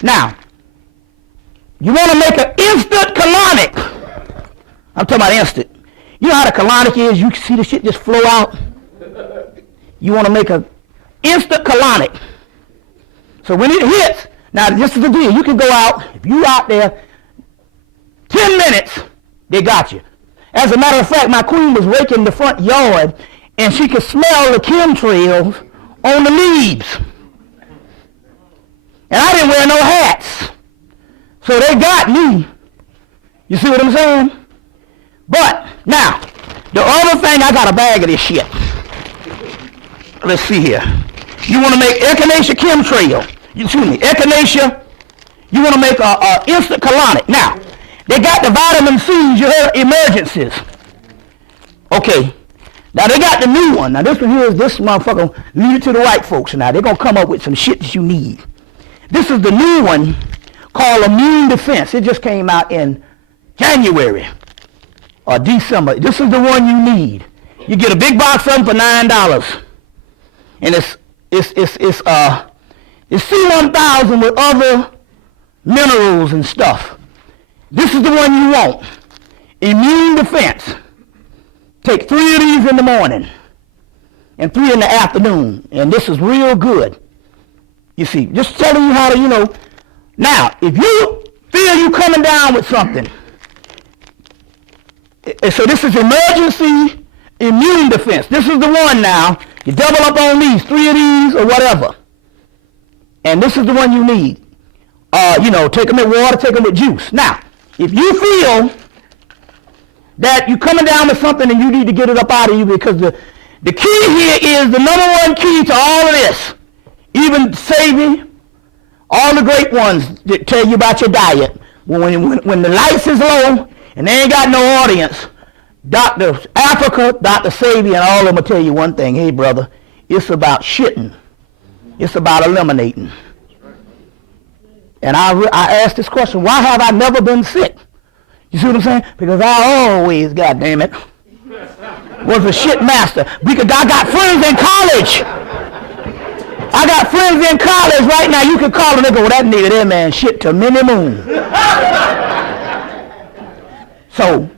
Now, you want to make an instant colonic. I'm talking about instant. You know how the colonic is? You can see the shit just flow out. You want to make an instant colonic. So when it hits, now this is the deal. You can go out, if you out there, 10 minutes, they got you. As a matter of fact, my queen was raking the front yard, and she could smell the chemtrails on the leaves. And I didn't wear no hats. So they got me. You see what I'm saying? But, now, the other thing, I got a bag of this shit. Let's see here. You want to make echinacea chemtrail. Excuse me, echinacea. You want to make a instant colonic. Now, they got the vitamin C's, you heard, emergencies. Okay. Now, they got the new one. Now, this one here is this motherfucker. Leave it to the white folks now. They're going to come up with some shit that you need. This is the new one called immune defense. It just came out in January or December. This is the one you need. You get a big box of them for $9. And it's C1000 with other minerals and stuff. This is the one you want. Immune defense. Take 3 of these in the morning and 3 in the afternoon. And this is real good. You see, just telling you how to, you know. Now, if you feel you coming down with something, so this is emergency immune defense. This is the one now. You double up on these, 3 of these or whatever. And this is the one you need. You know, take them with water, take them with juice. Now, if you feel that you're coming down with something and you need to get it up out of you, because the key here is the number one key to all of this. Even Savvy, all the great ones that tell you about your diet. When the lights is low and they ain't got no audience, Dr. Africa, Dr. Savvy, and all of them will tell you one thing. Hey, brother, it's about shitting. It's about eliminating. And I asked this question, why have I never been sick? You see what I'm saying? Because I always, goddamn it, was a shit master. Because I got friends in college. I got friends in college right now. You can call them, they go, well, that nigga there, man, shit to many moon. So,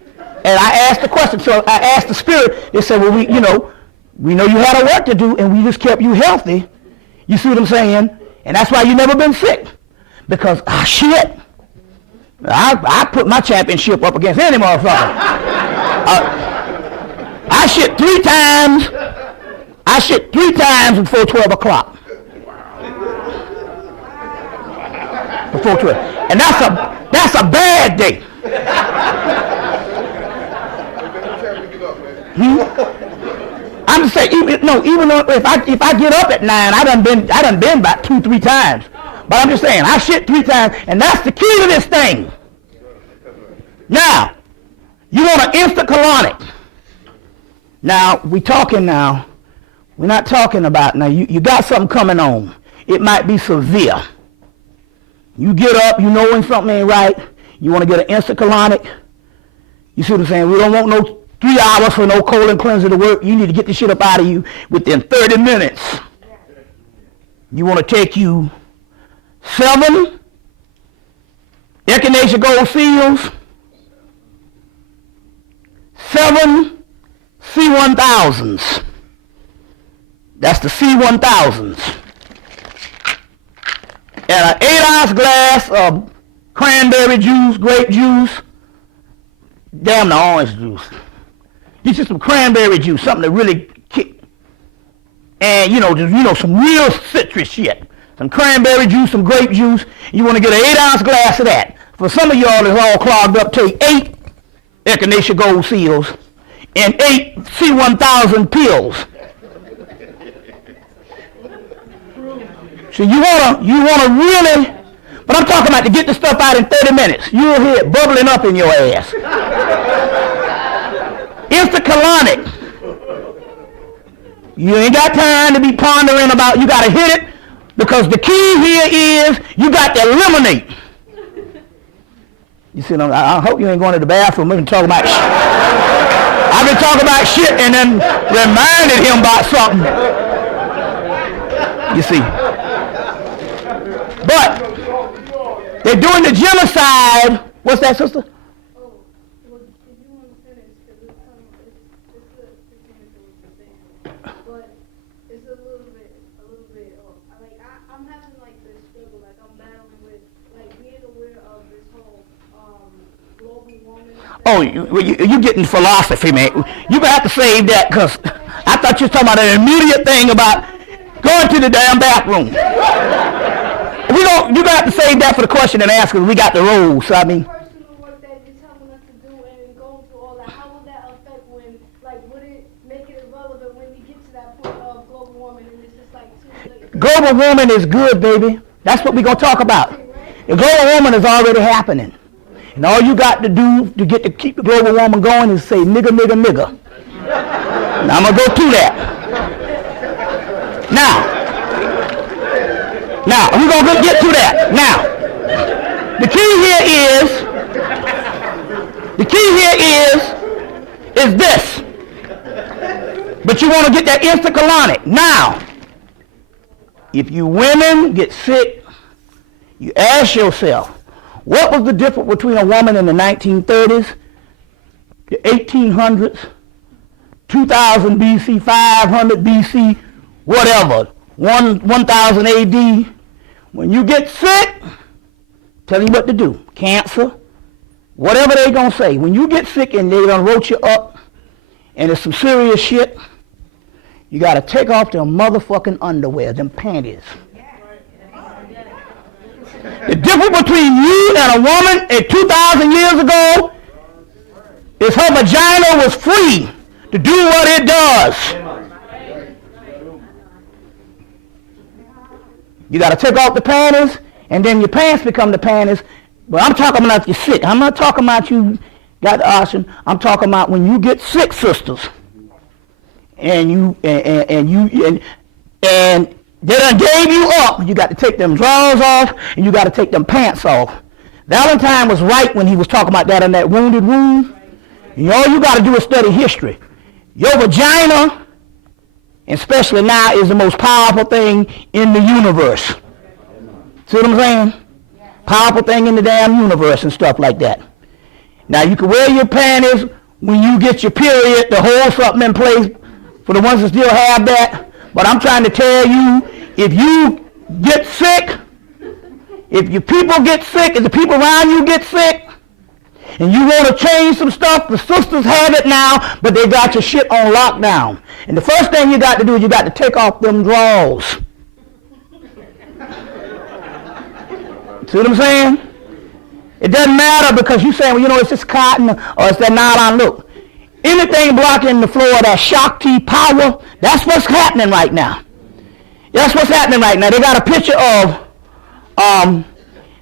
and I asked the question, so I asked the spirit, they said, well, we know you had a work to do, and we just kept you healthy. You see what I'm saying? And that's why you never been sick. Because, shit, I put my championship up against any motherfucker. I shit 3 times. I shit 3 times before 12 o'clock. Before 12. And that's a bad day. I'm just saying, even though if I get up at 9, I done been about 2-3 times. But I'm just saying, I shit 3 times, and that's the key to this thing. Now, you want an instant colonic. Now, we're not talking about, now you got something coming on. It might be severe. You get up, you know when something ain't right, you want to get an instant colonic. You see what I'm saying? We don't want no 3 hours for no colon cleanser to work. You need to get this shit up out of you within 30 minutes. You want to take you 7 echinacea goldenseals, 7 C1000s. That's the C1000s. And an 8-ounce glass of cranberry juice, grape juice, damn the orange juice. Get you some cranberry juice, something that really kick. And some real citrus shit. Some cranberry juice, some grape juice. You want to get an 8-ounce glass of that. For some of y'all that's all clogged up, take 8 echinacea goldenseals and 8 C1000 pills. So you wanna really, but I'm talking about to get the stuff out in 30 minutes. You'll hear it bubbling up in your ass. Instant colonic. You ain't got time to be pondering about, you gotta hit it, because the key here is you got to eliminate. You see, I hope you ain't going to the bathroom. We've been talking about shit. I've been talking about shit and then reminded him about something. You see. But They're doing the genocide. What's that, sister? Oh, you getting philosophy, man. You gonna have to save that, because I thought you were talking about an immediate thing about going to the damn bathroom. You gonna have to save that for the question and answer, because we got the rules. So I mean, personal work that you're telling us to do and going through all that, how will that affect when, like, would it make it irrelevant when we get to that point of global warming and it's just like too late? Global warming is good, baby. That's what we're gonna talk about. The global warming is already happening. And all you got to do to keep the global warming going is say nigga, nigga, nigga. Now I'm going to go through that. Now, we're going to get to that. Now, the key here is this. But you want to get that instant colonic. Now, if you women get sick, you ask yourself, what was the difference between a woman in the 1930s, the 1800s, 2000 BC, 500 BC, whatever, 1000 AD? When you get sick, tell you what to do. Cancer, whatever they gonna say. When you get sick and they done wrote you up, and it's some serious shit, you gotta take off them motherfucking underwear, them panties. The difference between you and a woman 2,000 years ago is her vagina was free to do what it does. You got to take off the panties, and then your pants become the panties. But I'm talking about if you're sick. I'm not talking about you got the option. I'm talking about when you get sick, sisters, and they done gave you up. You got to take them drawers off, and you got to take them pants off. Valentine was right when he was talking about that in that wounded wound. And all you got to do is study history. Your vagina, especially now, is the most powerful thing in the universe. See what I'm saying? Powerful thing in the damn universe and stuff like that. Now, you can wear your panties when you get your period to hold something in place for the ones that still have that. But I'm trying to tell you, if you get sick, if your people get sick, if the people around you get sick, and you want to change some stuff, the sisters have it now, but they got your shit on lockdown. And the first thing you got to do is you got to take off them drawers. See what I'm saying? It doesn't matter because you're saying, well, you know, it's just cotton or it's that nylon. Look, anything blocking the floor of that Shakti power, that's what's happening right now. That's what's happening right now. They got a picture of,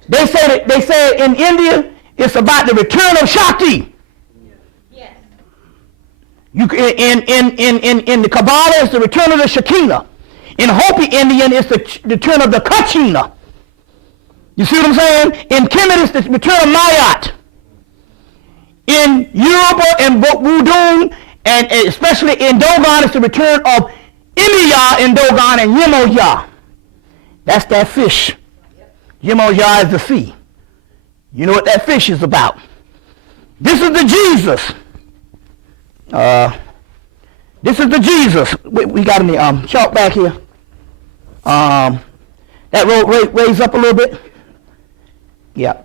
they say in India, it's about the return of Shakti. Yes. In the Kabbalah, it's the return of the Shekinah. In Hopi Indian, it's the return of the Kachina. You see what I'm saying? In Kemet, it's the return of Mayat. In Yoruba and Voodoo, and especially in Dogon, it's the return of Yemaya in Dogon and Yemaya. That's that fish. Yemaya is the sea. You know what that fish is about. This is the Jesus. This is the Jesus. We got in the chart back here. That road raised up a little bit. Yeah.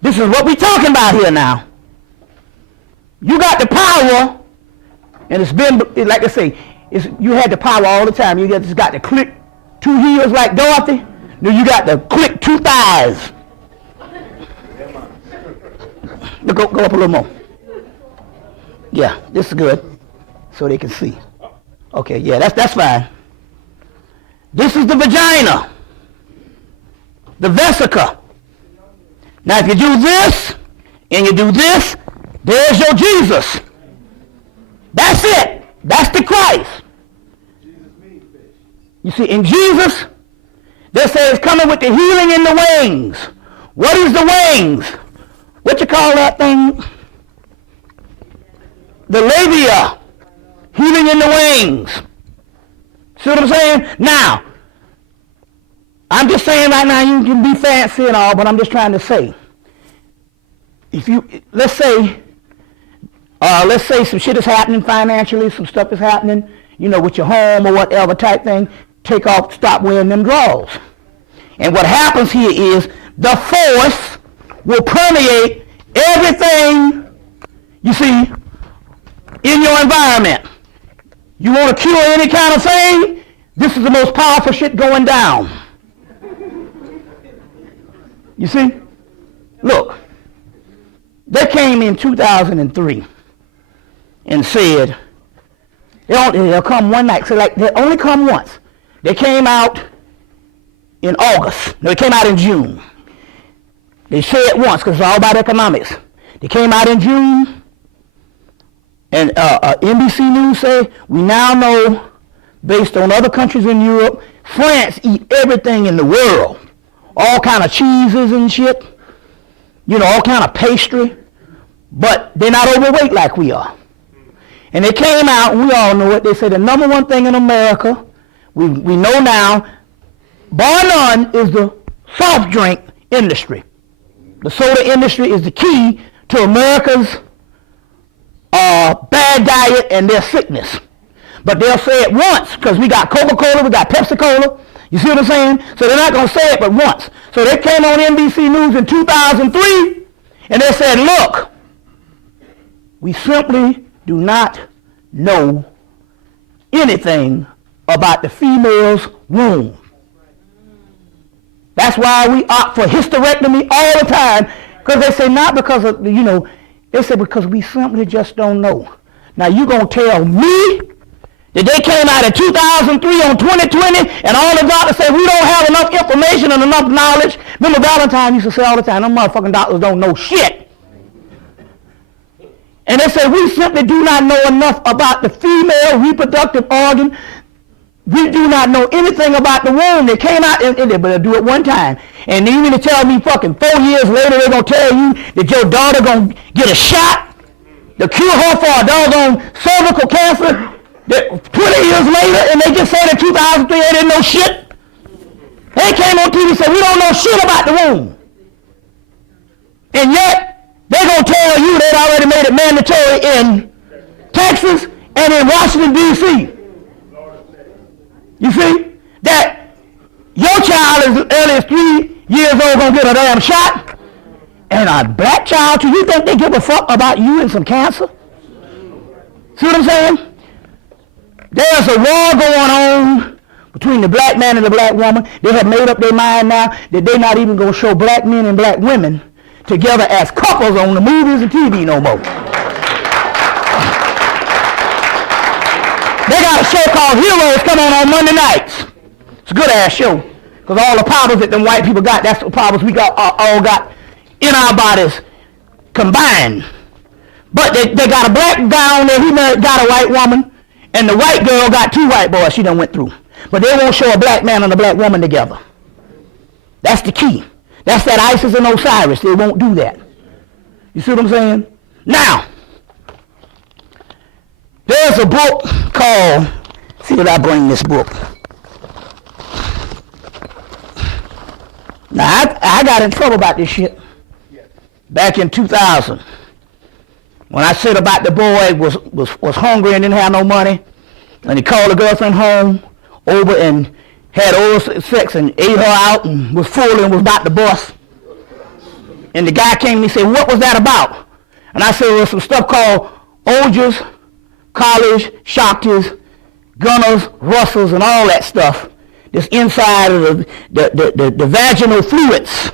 This is what we're talking about here now. You got the power, and it's been, like I say, you had the power all the time. You just got to click 2 heels like Dorothy. Then you got to click 2 thighs. Go up a little more. Yeah, this is good, so they can see. Okay, yeah, that's fine. This is the vagina, the vesica. Now, if you do this and you do this, there's your Jesus. That's it. That's the Christ. You see, in Jesus, they say it's coming with the healing in the wings. What is the wings? What you call that thing? The labia. Healing in the wings. See what I'm saying? Now, I'm just saying right now, you can be fancy and all, but I'm just trying to say, if you, let's say some shit is happening financially, some stuff is happening, you know, with your home or whatever type thing, take off, stop wearing them drawers. And what happens here is the force will permeate everything, you see, in your environment. You want to cure any kind of thing? This is the most powerful shit going down. You see? Look, they came in 2003 and said, they'll come one night. So like, they only come once. They came out in August. No, they came out in June. They say it once because it's all about economics. They came out in June, and NBC News say, we now know, based on other countries in Europe, France eat everything in the world. All kind of cheeses and shit. You know, all kind of pastry. But they're not overweight like we are. And they came out, and we all know it. They said the number one thing in America, we know now, bar none, is the soft drink industry. The soda industry is the key to America's bad diet and their sickness. But they'll say it once, because we got Coca-Cola, we got Pepsi-Cola. You see what I'm saying? So they're not going to say it but once. So they came on NBC News in 2003, and they said, look, we simply do not know anything about the female's womb. That's why we opt for hysterectomy all the time, because they say not because of, you know, they say because we simply just don't know. Now you going to tell me that they came out in 2003 on 2020 and all the doctors say we don't have enough information and enough knowledge? Remember Valentine used to say all the time, them motherfucking doctors don't know shit. And they say we simply do not know enough about the female reproductive organ. We do not know anything about the womb. They came out and they better do it one time. And then you to tell me fucking 4 years later they're going to tell you that your daughter going to get a shot to cure her for a doggone cervical cancer 20 years later, and they just said in 2003 they didn't know shit. They came on TV and said we don't know shit about the womb. And yet, they're going to tell you they'd already made it mandatory in Texas and in Washington, D.C. You see? That your child is as early as 3 years old going to get a damn shot. And a black child, you think they give a fuck about you and some cancer? See what I'm saying? There's a war going on between the black man and the black woman. They have made up their mind now that they're not even going to show black men and black women together as couples on the movies and TV no more. They got a show called Heroes coming on Monday nights. It's a good ass show. Because all the powers that them white people got, that's the powers we got all got in our bodies combined. But they got a black guy on there, he got a white woman. And the white girl got 2 white boys she done went through. But they won't show a black man and a black woman together. That's the key. That's that Isis and Osiris. They won't do that. You see what I'm saying? Now, there's a book called, see if I bring this book. Now, I got in trouble about this shit back in 2000. When I said about the boy was hungry and didn't have no money, and he called the girlfriend home over and had oral sex and ate her out and was full and was about to bust. And the guy came and he said, what was that about? And I said, there was some stuff called Ojas, College, Shaktis, Gunners, Russells, and all that stuff. This inside of the vaginal fluids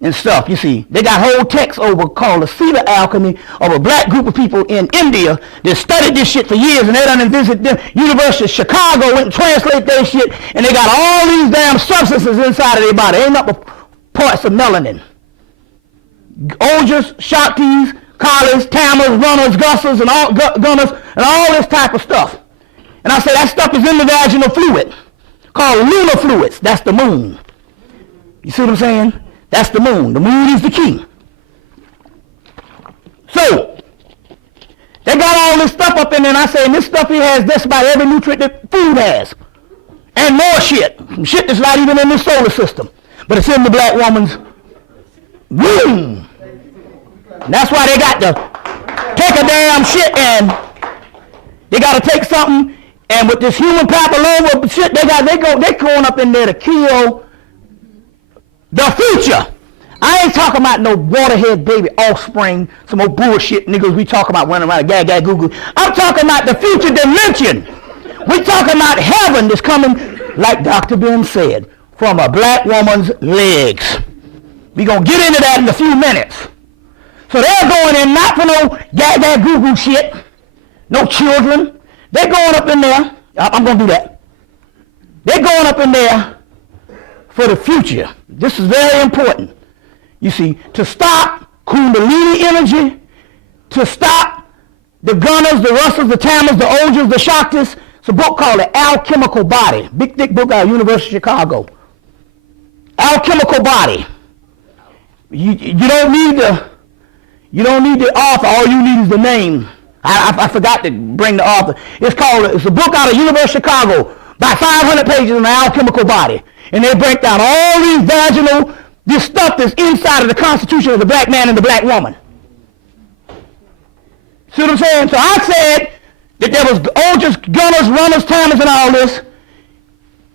and stuff, you see. They got whole texts over called the Cedar Alchemy of a black group of people in India that studied this shit for years, and they done visited them. University of Chicago went and translated their shit, and they got all these damn substances inside of their body. Ain't nothing but parts of melanin. Ojas, Shaktis, Collars, Tammers, Runners, Gussers, and all Gunners, and all this type of stuff. And I said that stuff is in the vaginal fluid called lunar fluids. That's the moon. You see what I'm saying? That's the moon. The moon is the key. So, they got all this stuff up in there, and I say, and this stuff here has just about every nutrient that food has. And more shit. Some shit that's not even in the solar system. But it's in the black woman's womb. And that's why they got to take a damn shit and they got to take something, and with this human papilloma shit they going up in there to kill the future. I ain't talking about no waterhead baby offspring, some old bullshit niggas we talking about running around gag goo goo. I'm talking about the future dimension. We talking about heaven that's coming, like Dr. Ben said, from a black woman's legs. We gonna get into that in a few minutes. So they're going in not for no gag goo goo shit, no children. They're going up in there. I'm gonna do that. They're going up in there for the future. This is very important. You see, to stop Kundalini energy, to stop the Gunners, the Russells, the Tammers, the Ojas, the Shaktis. It's a book called The Alchemical Body. Big, thick book out of University of Chicago. Alchemical Body. You don't need the author. All you need is the name. I forgot to bring the author. It's a book out of University of Chicago, about 500 pages in The Alchemical Body. And they break down all these vaginal, this stuff that's inside of the constitution of the black man and the black woman. See what I'm saying? So I said that there was Ojas, Gunners, Runners, Tammers, and all this.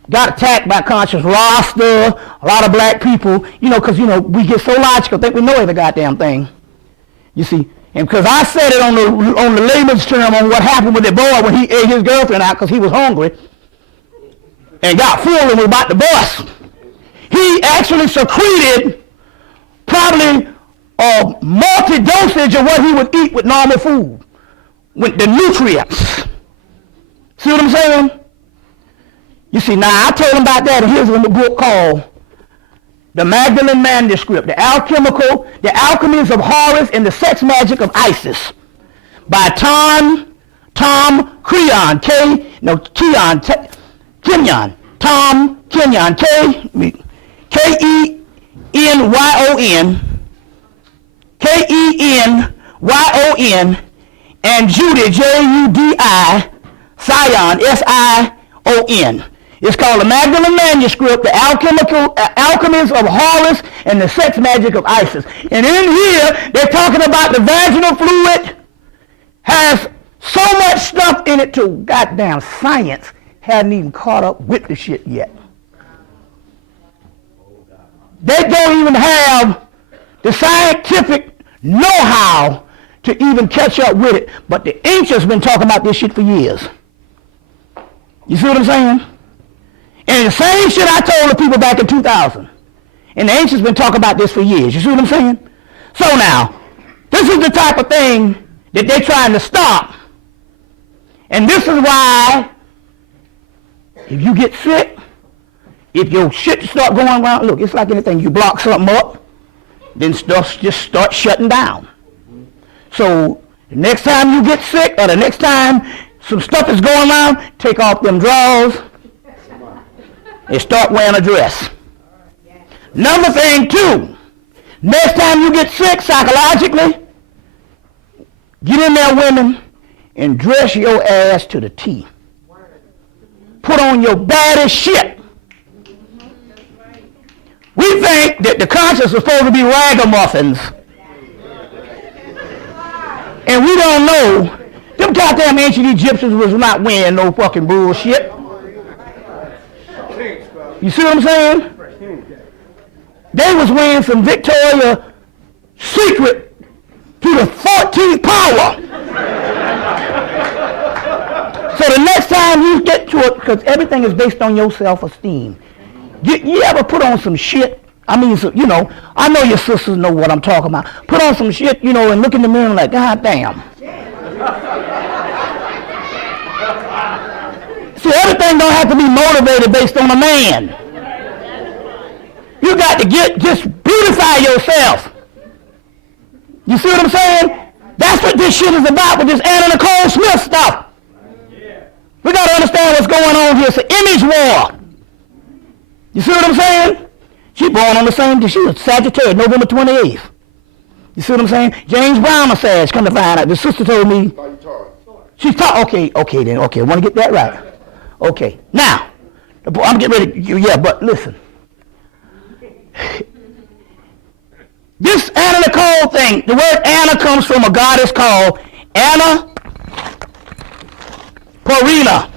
Got attacked by conscious roster, a lot of black people, because, we get so logical, think we know every goddamn thing. You see, and because I said it on the layman's term on what happened with the boy when he ate his girlfriend out because he was hungry and got full and was about to bust. He actually secreted probably a multi-dosage of what he would eat with normal food, with the nutrients. See what I'm saying? You see, now I told him about that, and here's a book called The Magdalene Manuscript, The Alchemies of Horus and the Sex Magic of Isis, by Tom Kenyon, Tom Kenyon, Kenyon, and Judy, Judi, Sion, Sion. It's called The Magdalene Manuscript, The Alchemies of Horus and the Sex Magic of Isis. And in here, they're talking about the vaginal fluid has so much stuff in it till goddamn science hadn't even caught up with the shit yet. They don't even have the scientific know-how to even catch up with it. But the ancients been talking about this shit for years. You see what I'm saying? And the same shit I told the people back in 2000. And the ancients been talking about this for years. You see what I'm saying? So now, this is the type of thing that they're trying to stop. And this is why, if you get sick, if your shit start going around, look, it's like anything. You block something up, then stuff just starts shutting down. So the next time you get sick, or the next time some stuff is going on, take off them drawers and start wearing a dress. Another thing too, next time you get sick psychologically, get in there, women, and dress your ass to the T. Put on your baddest shit. We think that the conscious is supposed to be ragamuffins. And we don't know. Them goddamn ancient Egyptians was not wearing no fucking bullshit. You see what I'm saying? They was wearing some Victoria's Secret to the 14th power. So the next time you get to it, because everything is based on your self-esteem. You ever put on some shit? I mean, so, I know your sisters know what I'm talking about. Put on some shit, and look in the mirror and like, God damn. See, everything don't have to be motivated based on a man. You got to just beautify yourself. You see what I'm saying? That's what this shit is about with this Anna Nicole Smith stuff. We got to understand what's going on here. It's an image war. You see what I'm saying? She born on the same day. She was Sagittarius, November 28th. You see what I'm saying? James Brown says, come to find out. The sister told me. She's taught. Okay, then. Okay, I want to get that right. Okay. Now, I'm getting ready. Yeah, but listen. This Anna Nicole thing, the word Anna comes from a goddess called Anna Guerrila.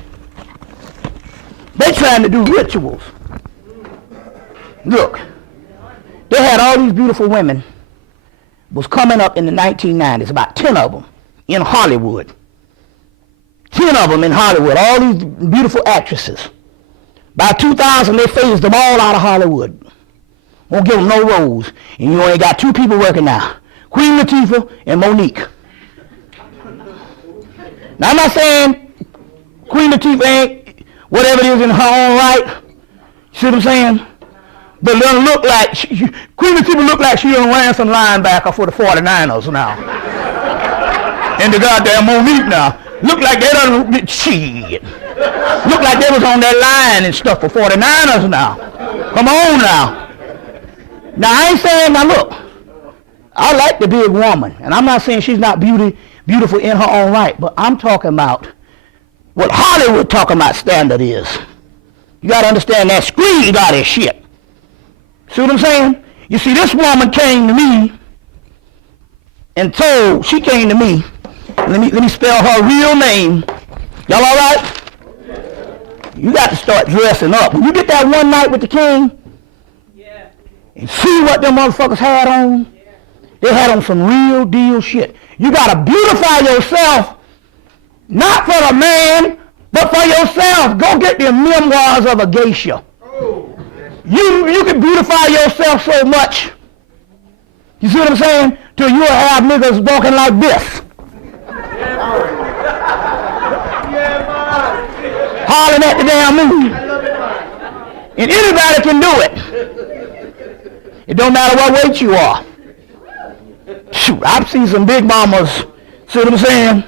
They're trying to do rituals. Look, they had all these beautiful women was coming up in the 1990s, about 10 of them in Hollywood. 10 of them in Hollywood, all these beautiful actresses. By 2000, they phased them all out of Hollywood. Won't give them no roles. And you only got 2 people working now, Queen Latifah and Monique. Now, I'm not saying Queen Latifah ain't whatever it is in her own right. See what I'm saying? But it doesn't look like, Queen Latifah look like she done ran some linebacker for the 49ers now. And the goddamn Monique now. Look like they done, shit. Look like they was on that line and stuff for 49ers now. Come on now. Now, I ain't saying, now look, I like the big woman, and I'm not saying she's not beautiful in her own right, but I'm talking about what Hollywood talking about standard is. You got to understand that screen goddess shit. See what I'm saying? You see, this woman came to me and told, she came to me, let me spell her real name. Y'all all right? You got to start dressing up. When you get that one night with the king, and see what them motherfuckers had on? They had on some real deal shit. You got to beautify yourself, not for the man, but for yourself. Go get the memoirs of a geisha. You can beautify yourself so much. You see what I'm saying? Till you'll have niggas walking like this. Hollering at the damn moon. And anybody can do it. It don't matter what weight you are. Shoot, I've seen some big mamas. See what I'm saying?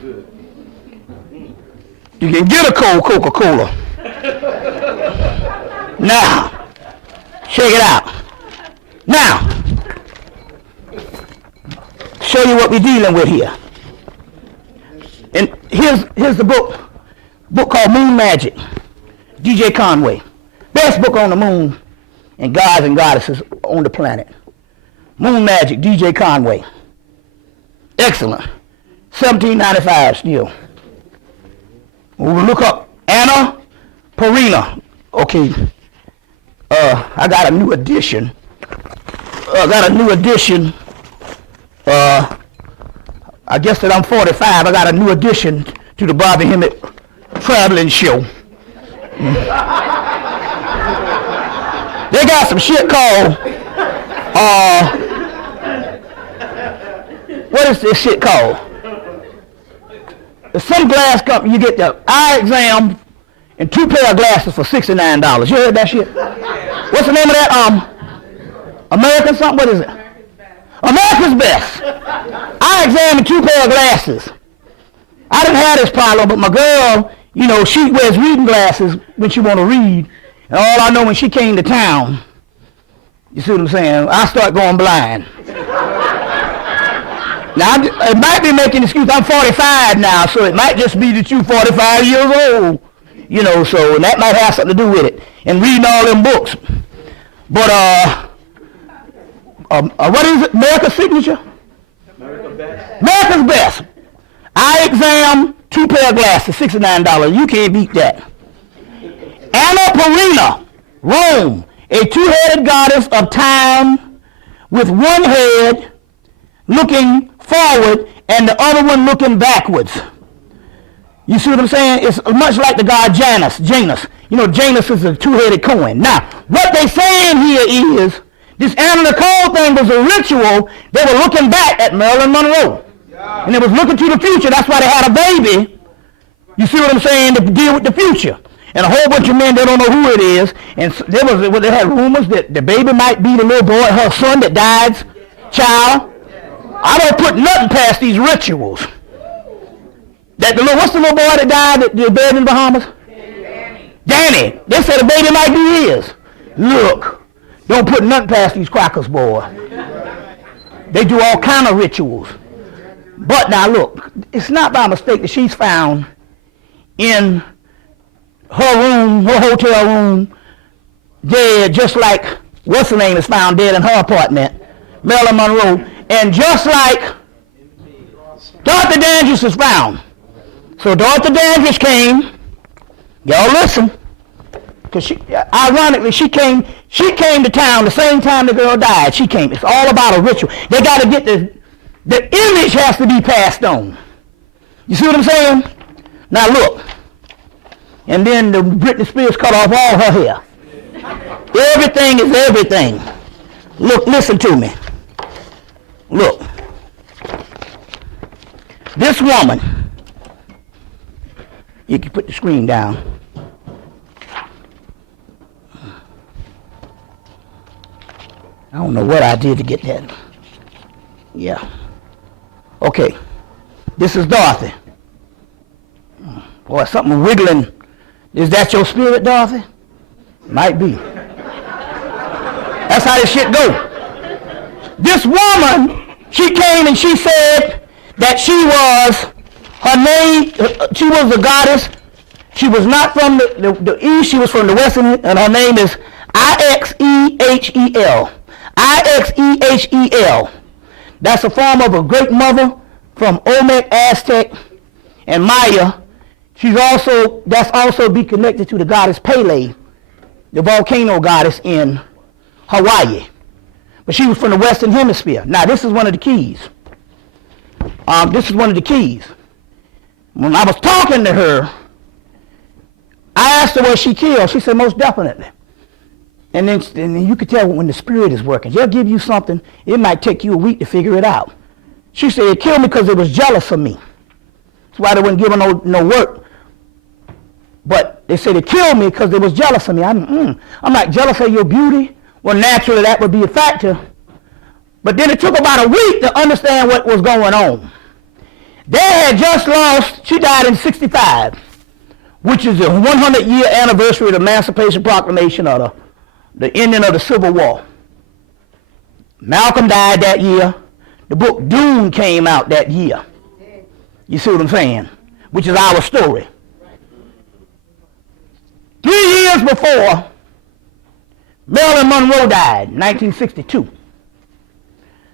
You can get a cold Coca-Cola. Now, check it out. Now, show you what we're dealing with here. And here's the book called Moon Magic, DJ Conway. Best book on the moon and gods and goddesses on the planet. Moon Magic, DJ Conway. Excellent. $17.95 still. We'll look up Anna Guerrila. Okay. I got a new edition. I guess that I'm 45. I got a new addition to the Bobby Hemmitt traveling show. They got some shit called, what is this shit called? There's some glass company, you get the eye exam and 2 pair of glasses for $69. You heard that shit? What's the name of that? American something? What is it? America's Best. Eye exam and 2 pair of glasses. I didn't have this problem, but my girl, you know, she wears reading glasses when she want to read. And all I know when she came to town, you see what I'm saying, I start going blind. Now, it might be making an excuse. I'm 45 now, so it might just be that you're 45 years old. You know, so that might have something to do with it. And reading all them books. But, what is it? America's Signature? America's Best. Eye exam, 2 pair of glasses, $69. You can't beat that. Anna Guerrila, Rome, a 2-headed goddess of time with one head looking forward and the other one looking backwards. You see what I'm saying? It's much like the god Janus. You know, Janus is a 2-headed coin. Now, what they saying here is, this Anna Nicole thing was a ritual. They were looking back at Marilyn Monroe. And they was looking to the future. That's why they had a baby. You see what I'm saying? To deal with the future. And a whole bunch of men, they don't know who it is. And they had rumors that the baby might be the little boy, her son that died, child. I don't put nothing past these rituals. What's the little boy that died that buried in the Bahamas? Danny. They said the baby might be his. Look, don't put nothing past these crackers, boy. They do all kind of rituals. But now look, it's not by mistake that she's found in her room, her hotel room, dead, just like what's her name is found dead in her apartment, Marilyn Monroe, and just like Dr. Dandridge was found. So Dr. Dandridge came, y'all listen, because ironically, she came to town the same time the girl died. She came. It's all about a ritual. They got to get the image has to be passed on. You see what I'm saying? Now look. And then the Britney Spears cut off all her hair. Everything is everything. Look, listen to me. Look. This woman, you can put the screen down. I don't know what I did to get that. Yeah. Okay. This is Dorothy. Boy, something wiggling. Is that your spirit, Dorothy? Might be. That's how this shit go. This woman, she came and she said that her name, she was a goddess. She was not from the East, she was from the West, and her name is Ixehel. Ixehel. That's a form of a great mother from Olmec, Aztec, and Maya. That's also be connected to the goddess Pele, the volcano goddess in Hawaii. But she was from the Western Hemisphere. Now, this is one of the keys. When I was talking to her, I asked her was she killed. She said, most definitely. And then you could tell when the spirit is working. They'll give you something. It might take you a week to figure it out. She said it killed me because it was jealous of me. That's why they wouldn't give her no work. But they said it killed me because they was jealous of me. I'm not jealous of your beauty. Well, naturally, that would be a factor. But then it took about a week to understand what was going on. They had just lost, she died in 65, which is the 100-year anniversary of the Emancipation Proclamation or the ending of the Civil War. Malcolm died that year. The book Dune came out that year. You see what I'm saying? Which is our story. 3 years before, Marilyn Monroe died, 1962.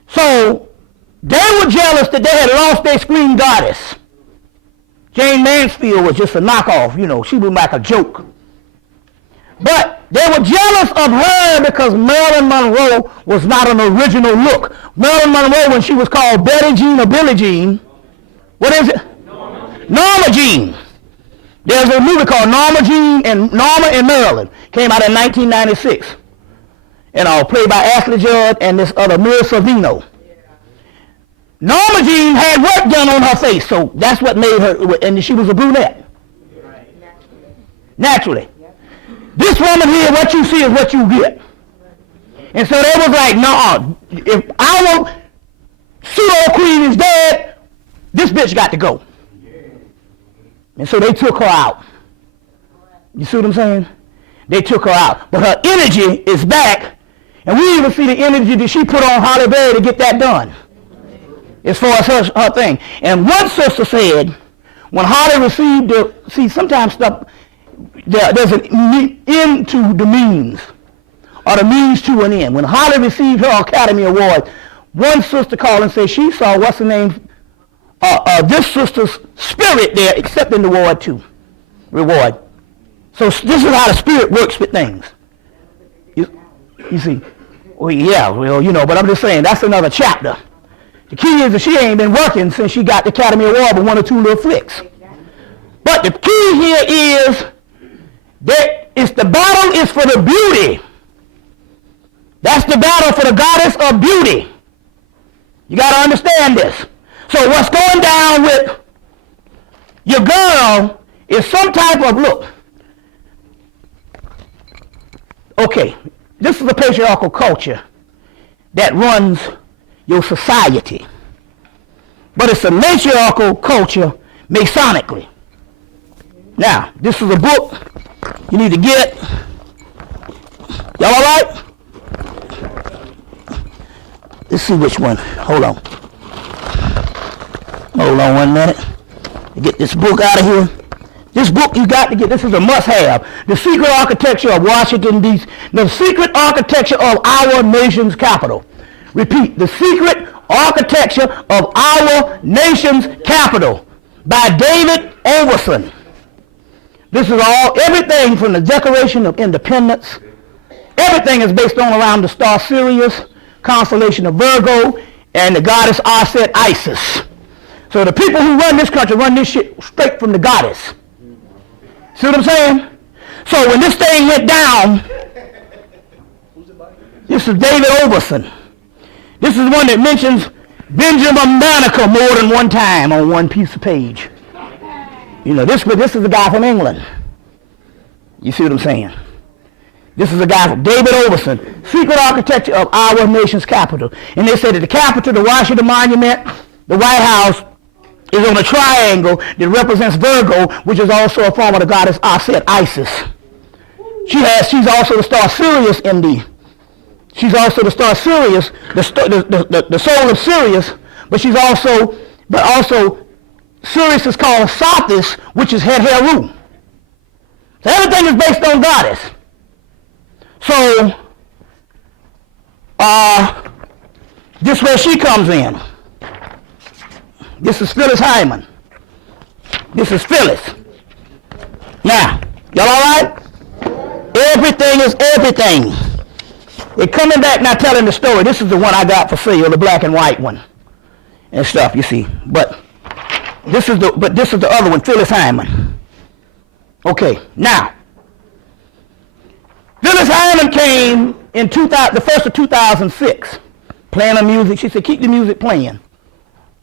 So they were jealous that they had lost their screen goddess. Jane Mansfield was just a knockoff, she was like a joke. But they were jealous of her because Marilyn Monroe was not an original look. Marilyn Monroe, when she was called Betty Jean or Billie Jean, what is it? Norma Jean. There's a movie called Norma and Marilyn. Came out in 1996. Played by Ashley Judd and this other Mira Sorvino. Norma Jean had work done on her face, so that's what made her, and she was a brunette. Naturally. This woman here, what you see is what you get. And so they was like, no, if our pseudo queen is dead, this bitch got to go. And so they took her out. You see what I'm saying? They took her out. But her energy is back, and we even see the energy that she put on Holly Berry to get that done. As far as her thing. And one sister said, when Holly received sometimes stuff, there's an end to the means, or the means to an end. When Holly received her Academy Award, one sister called and said she saw, what's the name, this sister's spirit there accepting the reward. So this is how the spirit works with things. You see? Well, yeah, but I'm just saying, that's another chapter. The key is that she ain't been working since she got the Academy Award with 1 or 2 little flicks. But the key here is that the battle is for the beauty. That's the battle for the goddess of beauty. You got to understand this. So what's going down with your girl is some type of, look. Okay, this is a patriarchal culture that runs your society. But it's a matriarchal culture Masonically. Now, this is a book you need to get. Y'all all right? Let's see which one. Hold on. Hold on 1 minute. Get this book out of here. This book you got to get. This is a must-have. The Secret Architecture of Washington, D.C. The Secret Architecture of Our Nation's Capital. Repeat. The Secret Architecture of Our Nation's Capital by David Overson. This is everything from the Declaration of Independence. Everything is based on around the star Sirius, constellation of Virgo, and the goddess Aset Isis. So the people who run this country run this shit straight from the goddess. See what I'm saying? So when this thing went down, this is David Overson. This is one that mentions Benjamin Banneker more than one time on one piece of page. You know, this is a guy from England. You see what I'm saying? This is a guy from David Overson, Secret Architecture of Our Nation's Capital. And they say that the Capitol, the Washington Monument, the White House, is on a triangle that represents Virgo, which is also a form of the goddess Isis. She's also the star Sirius in the. She's also the star Sirius, the soul of Sirius, but also Sirius is called Sothis, which is Heru. So everything is based on goddess. So this is where she comes in. This is Phyllis Hyman. This is Phyllis. Now, y'all all right? Everything is everything. They're coming back now telling the story. This is the one I got for sale, the black and white one and stuff, you see. But this is the other one, Phyllis Hyman. Okay, now, Phyllis Hyman came in the first of 2006, playing her music. She said, keep the music playing.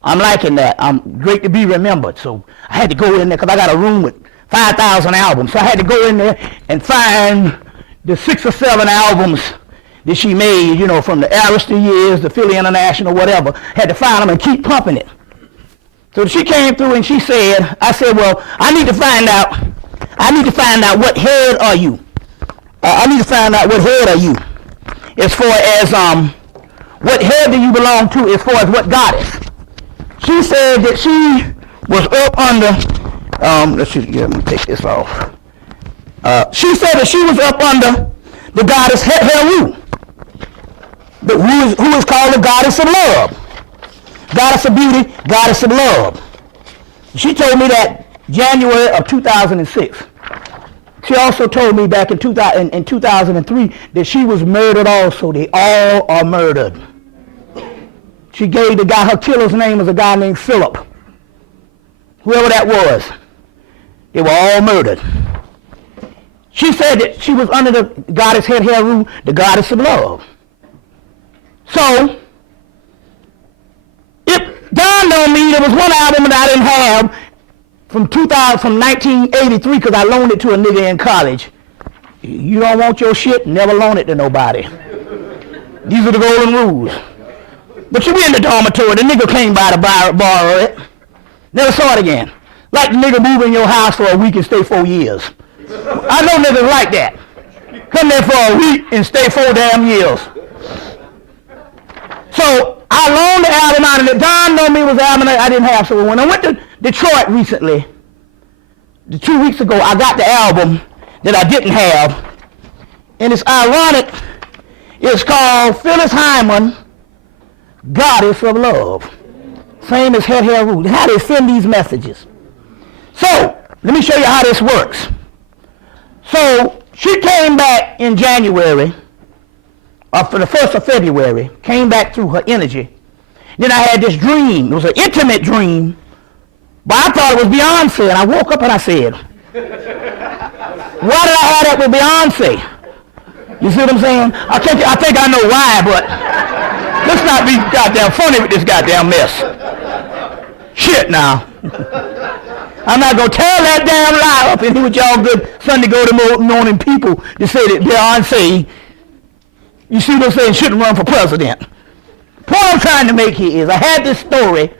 I'm liking that. I'm great to be remembered. So I had to go in there because I got a room with 5,000 albums. So I had to go in there and find the 6 or 7 albums that she made, you know, from the Arista years, the Philly International, whatever. Had to find them and keep pumping it. So she came through and she said, I said, well, I need to find out what head are you? I need to find out what head are you? As far as, what head do you belong to as far as what goddess? She said that she was up under, let's see, let me take this off. She said that she was up under the goddess Heru, who is called the goddess of love. Goddess of beauty, goddess of love. She told me that January of 2006. She also told me back in 2003 that she was murdered also. They all are murdered. She gave the guy, her killer's name was a guy named Philip. Whoever that was. They were all murdered. She said that she was under the goddess Heru, the goddess of love. So, it dawned on me there was one album that I didn't have from 1983 because I loaned it to a nigga in college. You don't want your shit, never loan it to nobody. These are the golden rules. But you be in the dormitory, the nigga came by to borrow it. Never saw it again. Like the nigga move in your house for a week and stay 4 years. I know niggas like that. Come there for a week and stay 4 damn years. So I loaned the album out and it dawned on me was the album I didn't have. So when I went to Detroit recently, 2 weeks ago, I got the album that I didn't have. And it's ironic. It's called Phyllis Hyman, Goddess of Love. Same as Heru. How they send these messages. So, let me show you how this works. So, she came back in January, for the 1st of February, came back through her energy. Then I had this dream. It was an intimate dream, but I thought it was Beyonce, and I woke up and I said, why did I have that with Beyonce? You see what I'm saying? I think I know why, but let's not be goddamn funny with this goddamn mess. Shit now. I'm not going to tell that damn lie up in here with y'all good Sunday morning people to say that Beyonce, you see what I'm saying, shouldn't run for president. The point I'm trying to make here is I had this story,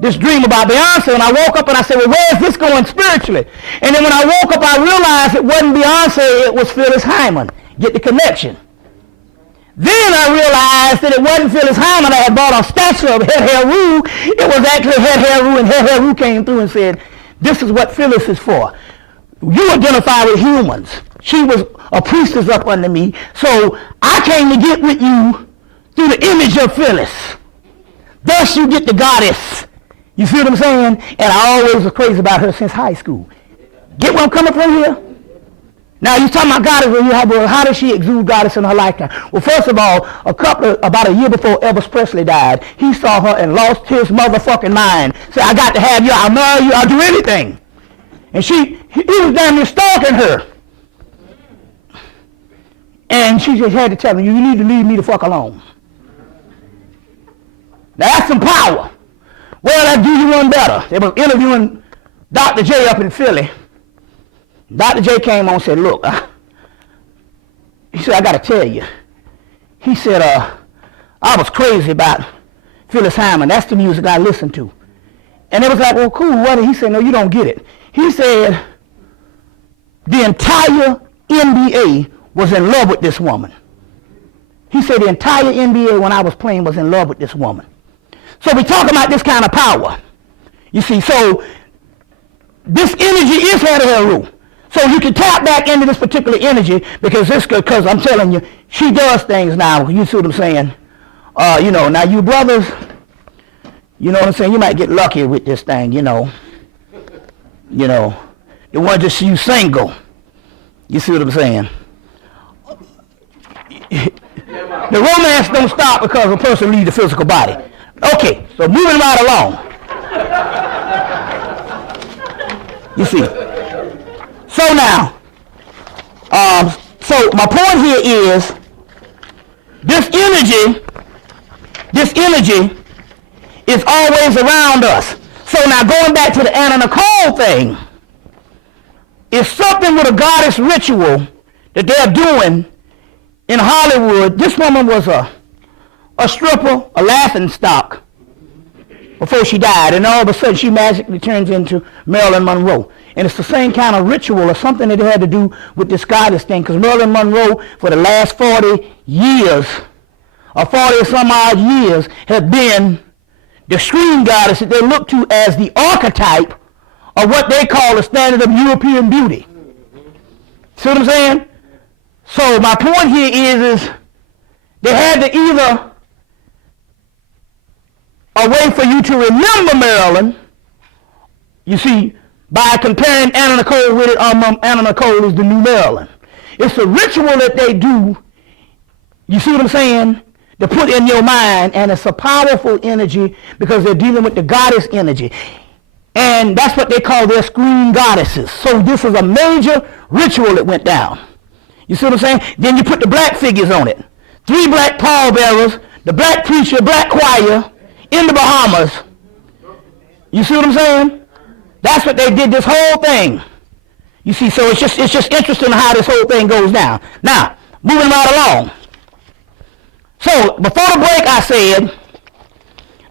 this dream about Beyonce, and I woke up and I said, well, where is this going spiritually? And then when I woke up, I realized it wasn't Beyonce, it was Phyllis Hyman. Get the connection. Then I realized that it wasn't Phyllis Hyman. I had bought a statue of Heru. It was actually Heru, and Heru came through and said, this is what Phyllis is for. You identify with humans. She was a priestess up under me. So I came to get with you through the image of Phyllis. Thus you get the goddess. You see what I'm saying? And I always was crazy about her since high school. Get where I'm coming from here? Now you're talking about goddess. Well, how does she exude goddess in her lifetime? Well, first of all, about a year before Elvis Presley died, he saw her and lost his motherfucking mind. Said, I got to have you. I'll marry you. I'll do anything. And he was damn near stalking her. And she just had to tell him, you need to leave me the fuck alone. Now that's some power. Well, I'll do you one better. They were interviewing Dr. J up in Philly. Dr. J came on and said, look, he said, I got to tell you. He said, I was crazy about Phyllis Hyman. That's the music I listened to. And it was like, well, cool. What? He said, no, you don't get it. He said, the entire NBA was in love with this woman. He said, the entire NBA when I was playing was in love with this woman. So we're talking about this kind of power. You see, so this energy is head of her rule. So you can tap back into this particular energy because I'm telling you, she does things now. You see what I'm saying? Now you brothers, you know what I'm saying? You might get lucky with this thing, the one just you single. You see what I'm saying? The romance don't stop because a person leaves the physical body. Okay, so moving right along. You see. So now, so my point here is this energy is always around us. So now going back to the Anna Nicole thing, it's something with a goddess ritual that they're doing in Hollywood. This woman was a stripper, a laughing stock before she died, and all of a sudden she magically turns into Marilyn Monroe. And it's the same kind of ritual or something that it had to do with this goddess thing, because Marilyn Monroe, for the last 40 years, or 40 or some odd years, had been the screen goddess that they look to as the archetype of what they call the standard of European beauty. See what I'm saying? So my point here is they had to either a way for you to remember Marilyn, you see, by comparing Anna Nicole with it, Anna Nicole is the new Marilyn. It's a ritual that they do, you see what I'm saying, to put in your mind, and it's a powerful energy because they're dealing with the goddess energy. And that's what they call their screen goddesses. So this is a major ritual that went down. You see what I'm saying? Then you put the black figures on it. 3 black pallbearers, the black preacher, black choir, in the Bahamas. You see what I'm saying? That's what they did this whole thing. You see, so it's just interesting how this whole thing goes down. Now, moving right along. So, before the break I said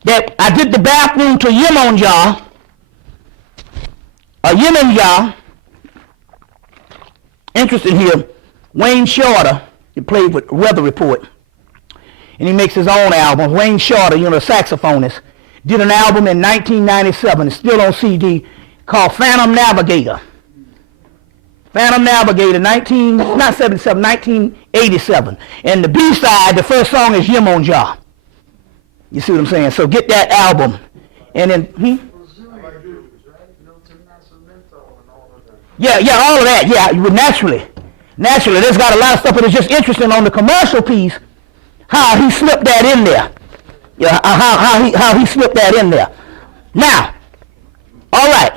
that I did the bathroom to Yemaya, interesting here, Wayne Shorter, he played with Weather Report, and he makes his own album. Wayne Shorter, a saxophonist, did an album in 1997, it's still on CD, called Phantom Navigator. Phantom Navigator, 1987. And the B-side, the first song is Yemaya. You see what I'm saying? So get that album. And then, Yeah, all of that. Yeah, naturally. There's got a lot of stuff, but it's just interesting on the commercial piece, how he slipped that in there. Yeah, how he slipped that in there. Now, all right,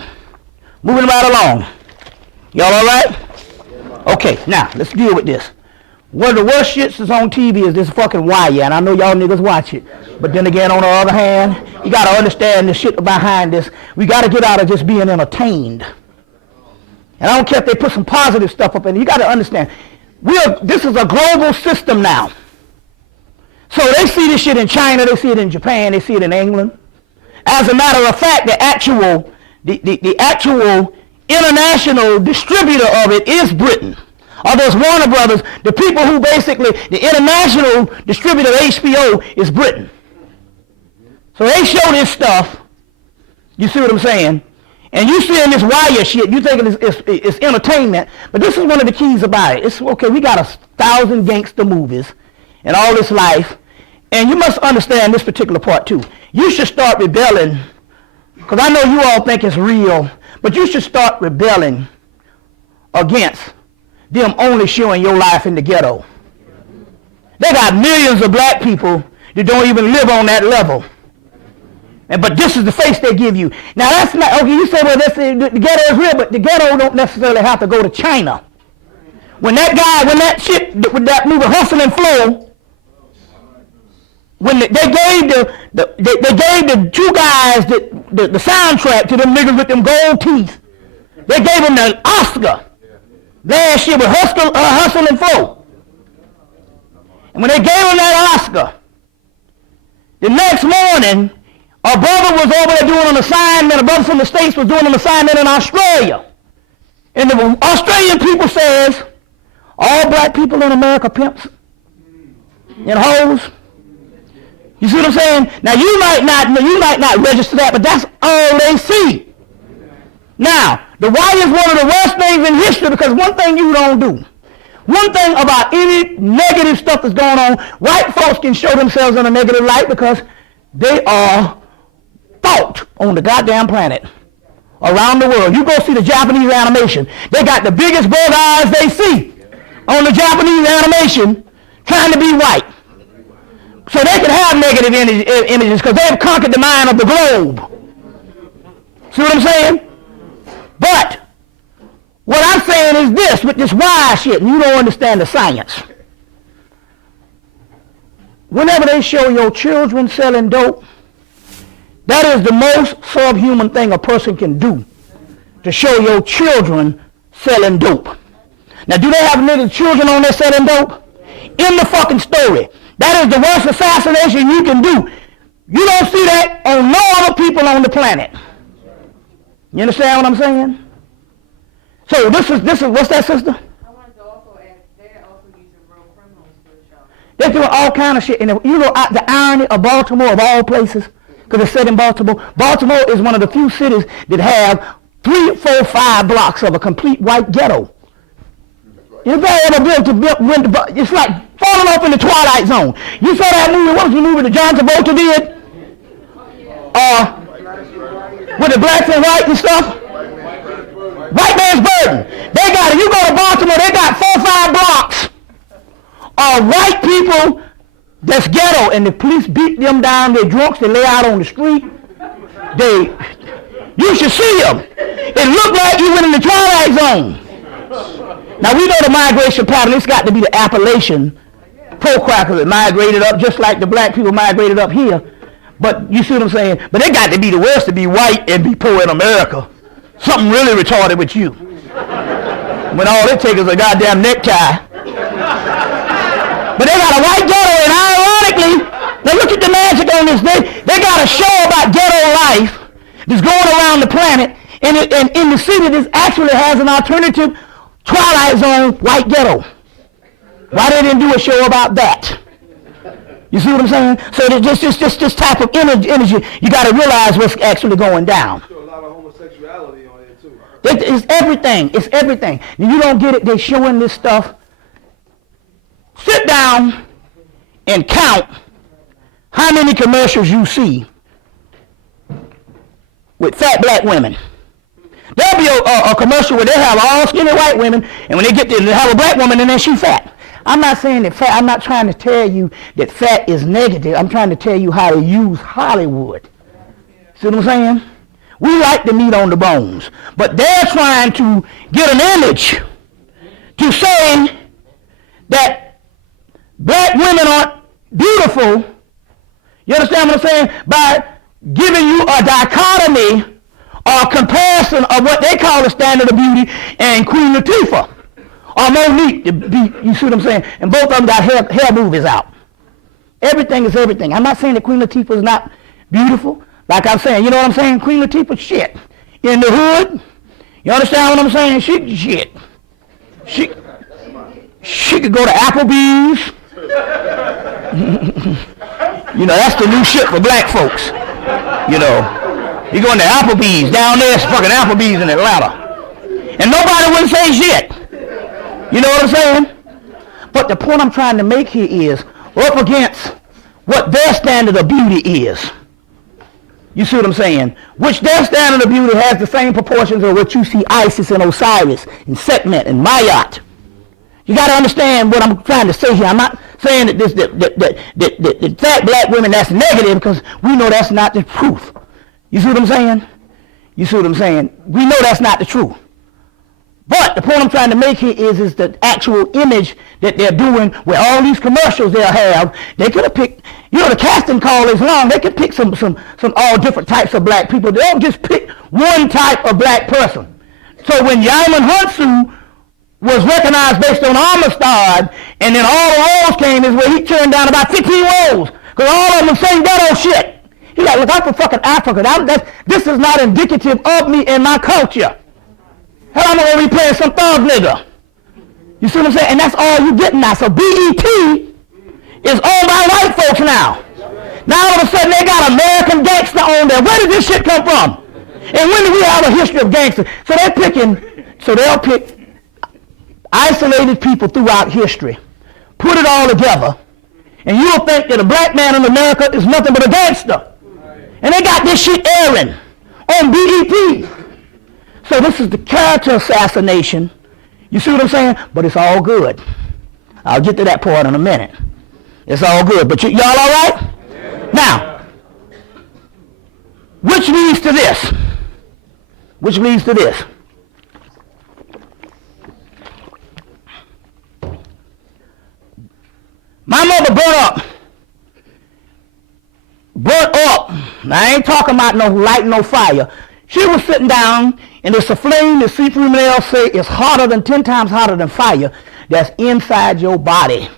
moving right along. Y'all all right? Okay, now, let's deal with this. One of the worst shits that's on TV is this fucking wire, and I know y'all niggas watch it. But then again, on the other hand, you got to understand the shit behind this. We got to get out of just being entertained. And I don't care if they put some positive stuff up in it. You got to understand, this is a global system now. So they see this shit in China, they see it in Japan, they see it in England. As a matter of fact, the actual international distributor of it is Britain. Or those Warner Brothers, the people who basically, the international distributor of HBO is Britain. So they show this stuff, you see what I'm saying? And you seeing this wire shit, you thinking it's entertainment, but this is one of the keys about it. It's okay, we got 1,000 gangster movies and all this life, and you must understand this particular part too. You should start rebelling, because I know you all think it's real, but you should start rebelling against them only showing your life in the ghetto. They got millions of black people that don't even live on that level. But this is the face they give you. Now that's not, okay, you say, well, the ghetto is real, but the ghetto don't necessarily have to go to China. When that shit, with that movie Hustle and Flow, when they gave the two guys the soundtrack to them niggas with them gold teeth, they gave them the Oscar last year with Hustle and Flow. And when they gave them that Oscar, the next morning, our brother was over there doing an assignment, a brother from the States was doing an assignment in Australia. And the Australian people says, all black people in America pimps and hoes. You see what I'm saying? Now you might not register that, but that's all they see. Now, the white is one of the worst things in history, because one thing you don't do, one thing about any negative stuff that's going on, white folks can show themselves in a negative light because they are thought on the goddamn planet around the world. You go see the Japanese animation. They got the biggest bug eyes they see on the Japanese animation trying to be white. So they can have negative images because they have conquered the mind of the globe. See what I'm saying? But what I'm saying is this, with this wire shit, and you don't understand the science. Whenever they show your children selling dope, that is the most subhuman thing a person can do, to show your children selling dope. Now, do they have little children on there selling dope? In the fucking story. That is the worst assassination you can do. You don't see that on no other people on the planet. You understand what I'm saying? So this is what's that, sister? I wanted to also add, they're also using real criminals for the show. They're doing all kind of shit. And you know the irony of Baltimore, of all places, because it's set in Baltimore. Baltimore is one of the few cities that have 3, 4, 5 blocks of a complete white ghetto. If they ever it's like falling off in the Twilight Zone. You saw that movie, what was the movie that John Travolta did? With the blacks and white and stuff? White Man's Burden. They got it. You go to Baltimore, they got 4 or 5 blocks of white people that's ghetto, and the police beat them down. They're drunks. They lay out on the street. You should see them. It looked like you went in the Twilight Zone. Now we know the migration pattern. It's got to be the Appalachian pro-crackers that migrated up, just like the black people migrated up here. But you see what I'm saying? But they got to be the worst to be white and be poor in America. Something really retarded with you. When all it takes is a goddamn necktie. But they got a white ghetto, and ironically, now look at the magic on this. They got a show about ghetto life that's going around the planet, and in the city this actually has an alternative Twilight Zone white ghetto. Why they didn't do a show about that? You see what I'm saying? So this type of energy, you got to realize what's actually going down. A lot of homosexuality on it too. It's everything. It's everything. You don't get it. They're showing this stuff. Sit down and count how many commercials you see with fat black women. There'll be a commercial where they have all skinny white women, and when they get there, they have a black woman, and then she's fat. I'm not saying that fat, I'm not trying to tell you that fat is negative. I'm trying to tell you how to use Hollywood. See what I'm saying? We like the meat on the bones, but they're trying to get an image to say that black women aren't beautiful. You understand what I'm saying? By giving you a dichotomy or a comparison of what they call the standard of beauty and Queen Latifah or Monique. You see what I'm saying? And both of them got hair movies out. Everything is everything. I'm not saying that Queen Latifah is not beautiful. Like I'm saying, you know what I'm saying? Queen Latifah, shit. In the hood, you understand what I'm saying? She could go to Applebee's. You know, that's the new shit for black folks. You know. You go into Applebee's, down there, it's fucking Applebee's in Atlanta. And nobody wouldn't say shit. You know what I'm saying? But the point I'm trying to make here is, up against what their standard of beauty is. You see what I'm saying? Which their standard of beauty has the same proportions of what you see Isis and Osiris and Sekhmet and Mayat. You got to understand what I'm trying to say here. I'm not saying that the fat black women, that's negative, because we know that's not the truth. You see what I'm saying? You see what I'm saying? We know that's not the truth. But the point I'm trying to make here is the actual image that they're doing with all these commercials they'll have. They could have picked, you know, the casting call is long. They could pick some all different types of black people. They don't just pick one type of black person. So when Yaman Hunsu was recognized based on Amistad, and then all the roles came is where he turned down about 15 roles, because all of them saying that old shit. He like, look, I'm from fucking Africa. This is not indicative of me and my culture. Hell, I'm going to be playing some thug nigga. You see what I'm saying? And that's all you getting now. So BET is owned by white folks now. Now all of a sudden they got American gangster on there. Where did this shit come from? And when did we have a history of gangsters? So they'll pick isolated people throughout history, put it all together, and you'll think that a black man in America is nothing but a gangster. And they got this shit airing on BET. So this is the character assassination. You see what I'm saying? But it's all good. I'll get to that part in a minute. It's all good. But y'all all right? Yeah. Now, which leads to this? Which leads to this? My mother burnt up. Now, I ain't talking about no light, no fire. She was sitting down, and it's a flame that C3 say is hotter than 10 times hotter than fire that's inside your body.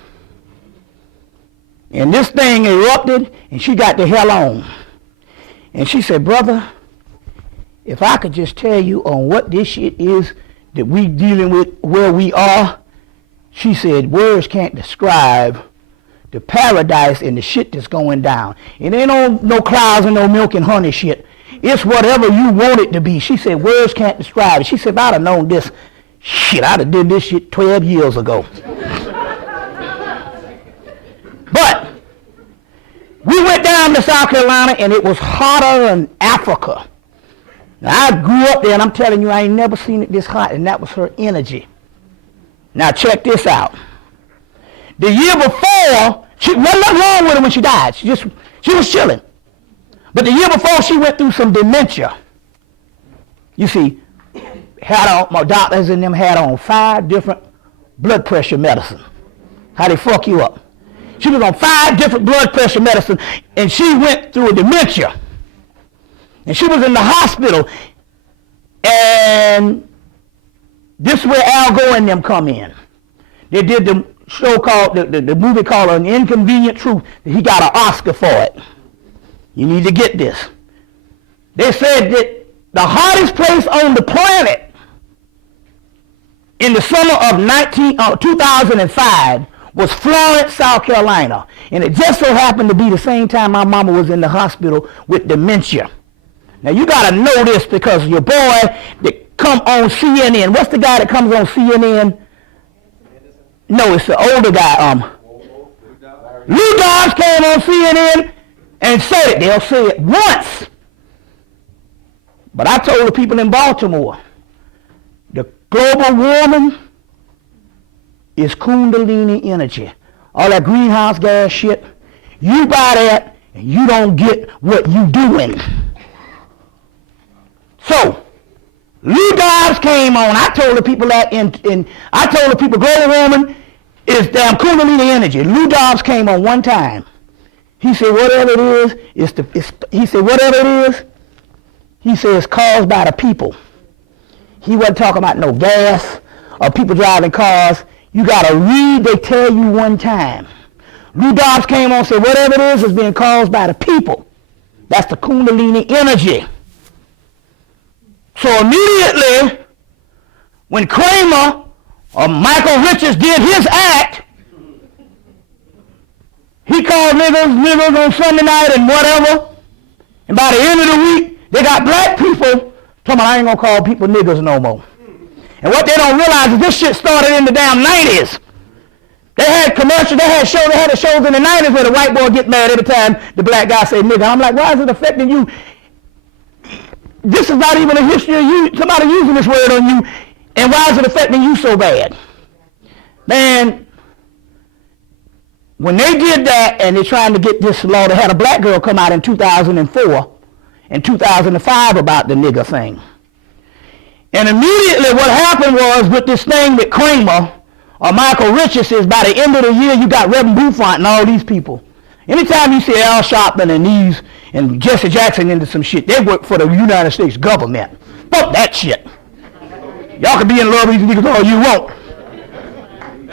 And this thing erupted, and she got the hell on. And she said, brother, if I could just tell you on what this shit is that we dealing with where we are, she said, words can't describe the paradise and the shit that's going down. It ain't no clouds and no milk and honey shit. It's whatever you want it to be. She said, words can't describe it. She said, if I'd have known this, shit, I'd have did this shit 12 years ago. But we went down to South Carolina, and it was hotter than Africa. Now, I grew up there, and I'm telling you, I ain't never seen it this hot, and that was her energy. Now, check this out. The year before, she wasn't nothing wrong with her when she died. She was chilling. But the year before, she went through some dementia. You see, my doctors and them had on 5 different blood pressure medicine. How they fuck you up. She was on 5 different blood pressure medicine, and she went through a dementia. And she was in the hospital, and this is where Al Gore and them come in. They did the show called, the movie called An Inconvenient Truth. He got an Oscar for it. You need to get this. They said that the hottest place on the planet in the summer of 2005 was Florence, South Carolina. And it just so happened to be the same time my mama was in the hospital with dementia. Now you got to know this because your boy that come on CNN, what's the guy that comes on CNN? No, it's the older guy. Lou Dobbs came on CNN and said it. They'll say it once. But I told the people in Baltimore, the global warming is Kundalini energy. All that greenhouse gas shit, you buy that and you don't get what you doing. So, Lou Dobbs came on. I told the people that I told the people global warming is damn Kundalini energy. Lou Dobbs came on one time. He said whatever it is, he said it's caused by the people. He wasn't talking about no gas or people driving cars. You got to read, they tell you one time. Lou Dobbs came on and said whatever it is being caused by the people. That's the Kundalini energy. So immediately, when Kramer or Michael Richards did his act, he called niggas on Sunday night and whatever, and by the end of the week, They got black people talking about I ain't gonna call people niggers no more. And what they don't realize is this shit started in the damn 90s. They had commercials, they had shows in the 90s where the white boy get mad every time the black guy say nigger. I'm like, why is it affecting you? This is not even a history of you, somebody using this word on you, and why is it affecting you so bad? Man, when they did that and they're trying to get this law, they had a black girl come out in 2004 and 2005 about the nigger thing. And immediately what happened was with this thing with Kramer or Michael Richards is by the end of the year you got Reverend Bufont and all these people. Anytime you see Al Sharpton and these and Jesse Jackson into some shit, they work for the United States government. Fuck that shit. Y'all can be in love with these niggas all you want.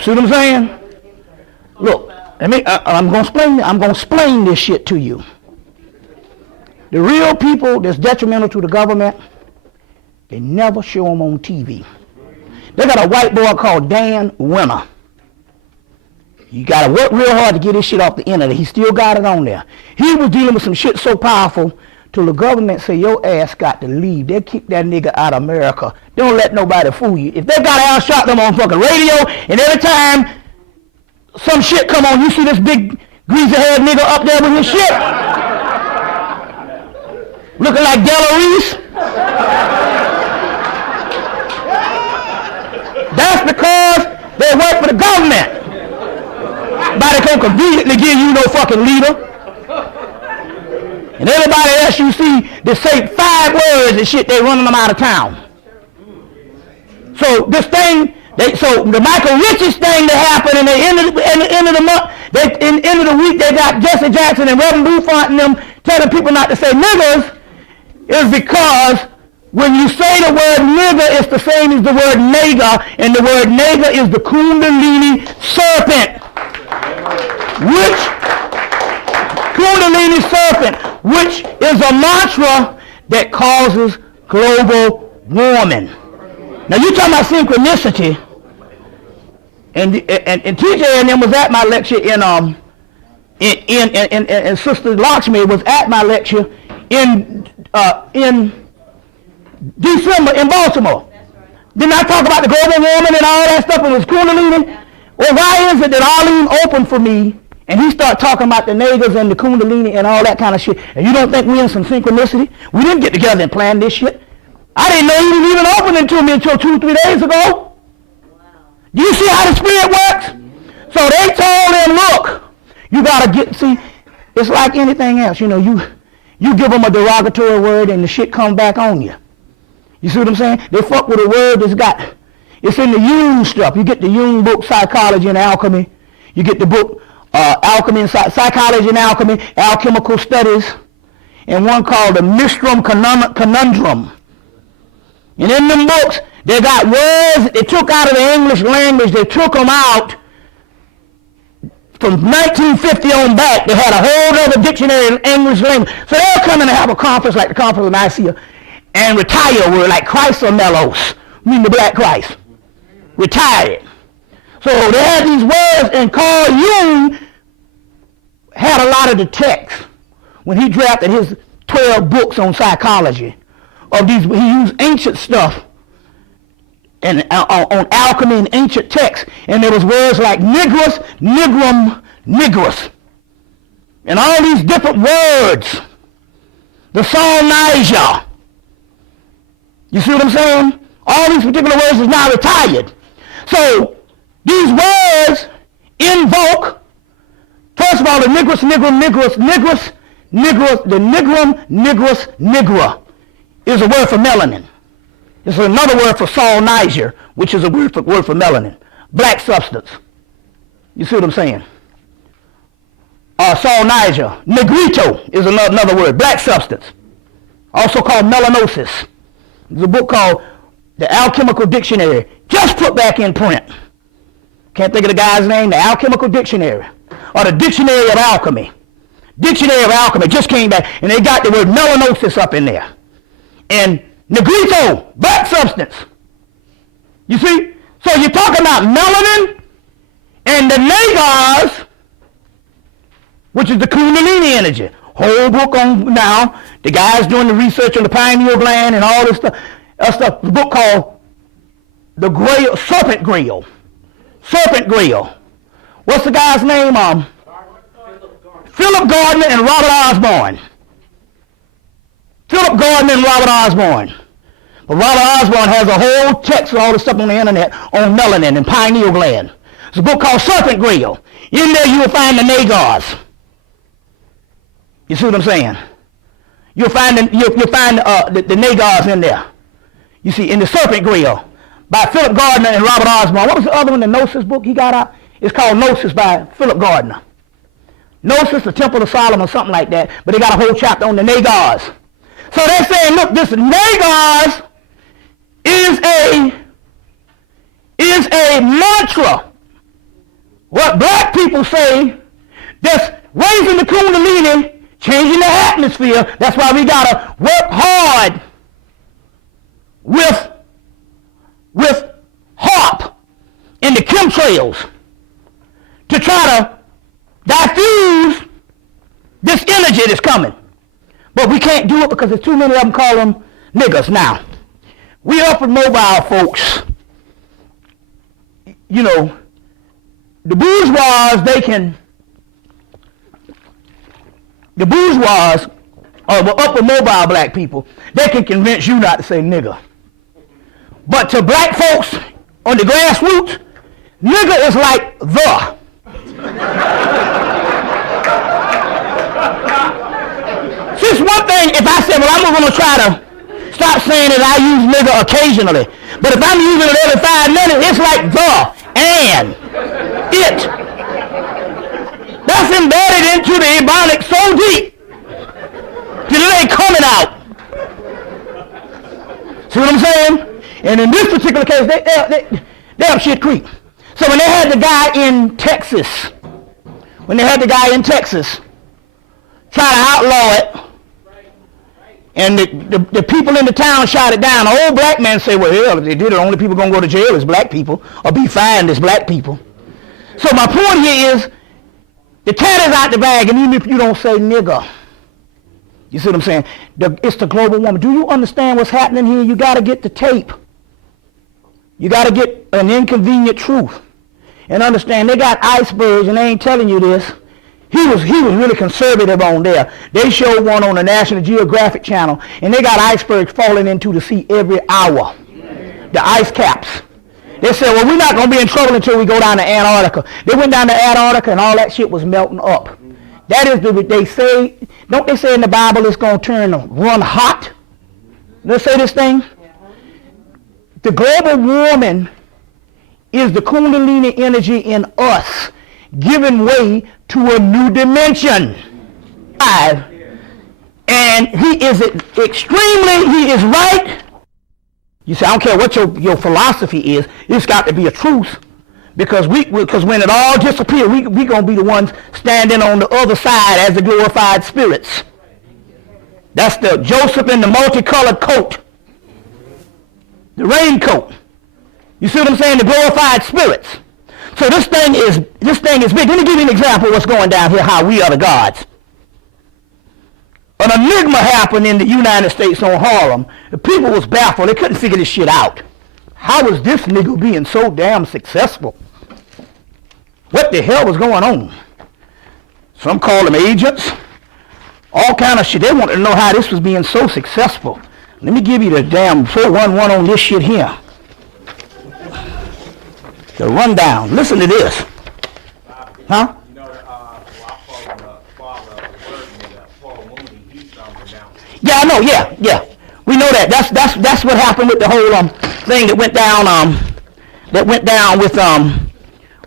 See what I'm saying? Look, I'm gonna explain this shit to you. The real people that's detrimental to the government, they never show them on TV. They got a white boy called Dan Winner. You got to work real hard to get this shit off the internet. He still got it on there. He was dealing with some shit so powerful till the government say your ass got to leave. They kick that nigga out of America. Don't let nobody fool you. If they got Al Sharpton on fucking radio, and every time some shit come on, you see this big greasy-haired nigga up there with his shit, looking like Della Reese. That's because they work for the government. Nobody can conveniently give you no fucking leader. And everybody else you see that say 5 words and shit, they running them out of town. So this thing, so the Michael Richards thing that happened in the end of the month, in the end of the week, they got Jesse Jackson and Reverend Bufont and them telling people not to say niggers, is because when you say the word nigger, it's the same as the word nigger, and the word nigger is the Kundalini serpent. Which is a mantra that causes global warming. Now you talking about synchronicity, and TJ and them was at my lecture and Sister Lakshmi was at my lecture in December in Baltimore. Didn't I talk about the global warming and all that stuff and it was Kundalini? Well, why is it that Alim opened for me and he started talking about the niggas and the Kundalini and all that kind of shit, and you don't think we in some synchronicity? We didn't get together and plan this shit. I didn't know he was even opening to me until 2-3 days ago. Wow. Do you see how the spirit works? So they told him, look, you got to see, it's like anything else. You know, you give them a derogatory word and the shit comes back on you. You see what I'm saying? They fuck with a word it's in the Jung stuff. You get the Jung book, Psychology and Alchemy. You get the book, Alchemy and Psychology and Alchemy, Alchemical Studies, and one called the Mistrum Conundrum. And in them books, they got words they took out of the English language. They took them out from 1950 on back. They had a whole other dictionary in English language. So they'll come in and have a conference like the Conference of Nicaea and retire a word like Chrysomelos, meaning the Black Christ. Retired. So they had these words, and Carl Jung had a lot of the text when he drafted his 12 books on psychology. Of these, he used ancient stuff and on alchemy and ancient texts, and there was words like nigrus, nigrum, nigrus, and all these different words. The Solnasia. You see what I'm saying? All these particular words is now retired. So these words invoke, first of all, the nigrus, nigrum, nigrus, nigrus, nigrus, the nigrum, nigrus, nigra is a word for melanin. It's another word for Solnasia, which is a word for melanin. Black substance. You see what I'm saying? Solnasia. Negrito is another word, black substance. Also called melanosis. There's a book called The Alchemical Dictionary, just put back in print. Can't think of the guy's name, The Alchemical Dictionary, or the Dictionary of Alchemy. Dictionary of Alchemy just came back, and they got the word melanosis up in there. And negrito, black substance. You see? So you're talking about melanin and the nagars, which is the Kundalini energy. whole book on now. The guy's doing the research on the pineal gland and all this stuff. A book called The Grail, Serpent Grail. Serpent Grail. What's the guy's name? Philip Gardner and Robert Osborne. Philip Gardner and Robert Osborne. But Robert Osborne has a whole text and all this stuff on the internet on melanin and pineal gland. It's a book called Serpent Grail. In there you will find the nagars. You see what I'm saying? You'll find the nagars in there. You see, in the Serpent Grail by Philip Gardner and Robert Osborne. What was the other one, the Gnosis book he got out? It's called Gnosis by Philip Gardner. Gnosis, the Temple of Solomon, something like that. But they got a whole chapter on the nagars. So they're saying, look, this nagars is a mantra. What black people say, that's raising the kundalini, changing the atmosphere. That's why we gotta work hard with HARP and the chemtrails to try to diffuse this energy that's coming. But we can't do it because there's too many of them call them niggas. Now, we upper mobile folks, you know, the bourgeois, the bourgeois, or the upper mobile black people, they can convince you not to say nigger. But to black folks on the grassroots, nigger is like the. See, it's one thing if I say, well, I'm going to try to stop saying that I use nigger occasionally. But if I'm using it every 5 minutes, it's like the, and, it. That's embedded into the Ebonic so deep that it ain't coming out. See what I'm saying? And in this particular case, they have shit creep. So when they had the guy in Texas, try to outlaw it, and the people in the town shot it down. The old black man say, well, hell, if they did it, only people going to go to jail is black people, or be fined as black people. So my point here is, the cat is out the bag, and even if you don't say nigger, you see what I'm saying? It's the global woman. Do you understand what's happening here? You got to get the tape. You got to get an inconvenient truth. And understand, they got icebergs, and they ain't telling you this. He was really conservative on there. They showed one on the National Geographic Channel, and they got icebergs falling into the sea every hour. The ice caps. They said, well, we're not going to be in trouble until we go down to Antarctica. They went down to Antarctica, and all that shit was melting up. That is what they say. Don't they say in the Bible it's going to run hot? They say this thing? The global warming is the kundalini energy in us giving way to a new dimension. And he is right. You say, I don't care what your philosophy is, it's got to be a truth. Because when it all disappears, we going to be the ones standing on the other side as the glorified spirits. That's the Joseph in the multicolored coat. The raincoat. You see what I'm saying? The glorified spirits. So this thing is big. Let me give you an example of what's going down here, how we are the gods. An enigma happened in the United States on Harlem. The people was baffled. They couldn't figure this shit out. How was this nigga being so damn successful? What the hell was going on? Some call them agents. All kind of shit. They wanted to know how this was being so successful. Let me give you the damn 411 on this shit here. The rundown. Listen to this. Huh? You know, I call him the father of the word, Paul Mooney, he's something down. Yeah, I know, yeah. We know that. That's what happened with the whole thing that went down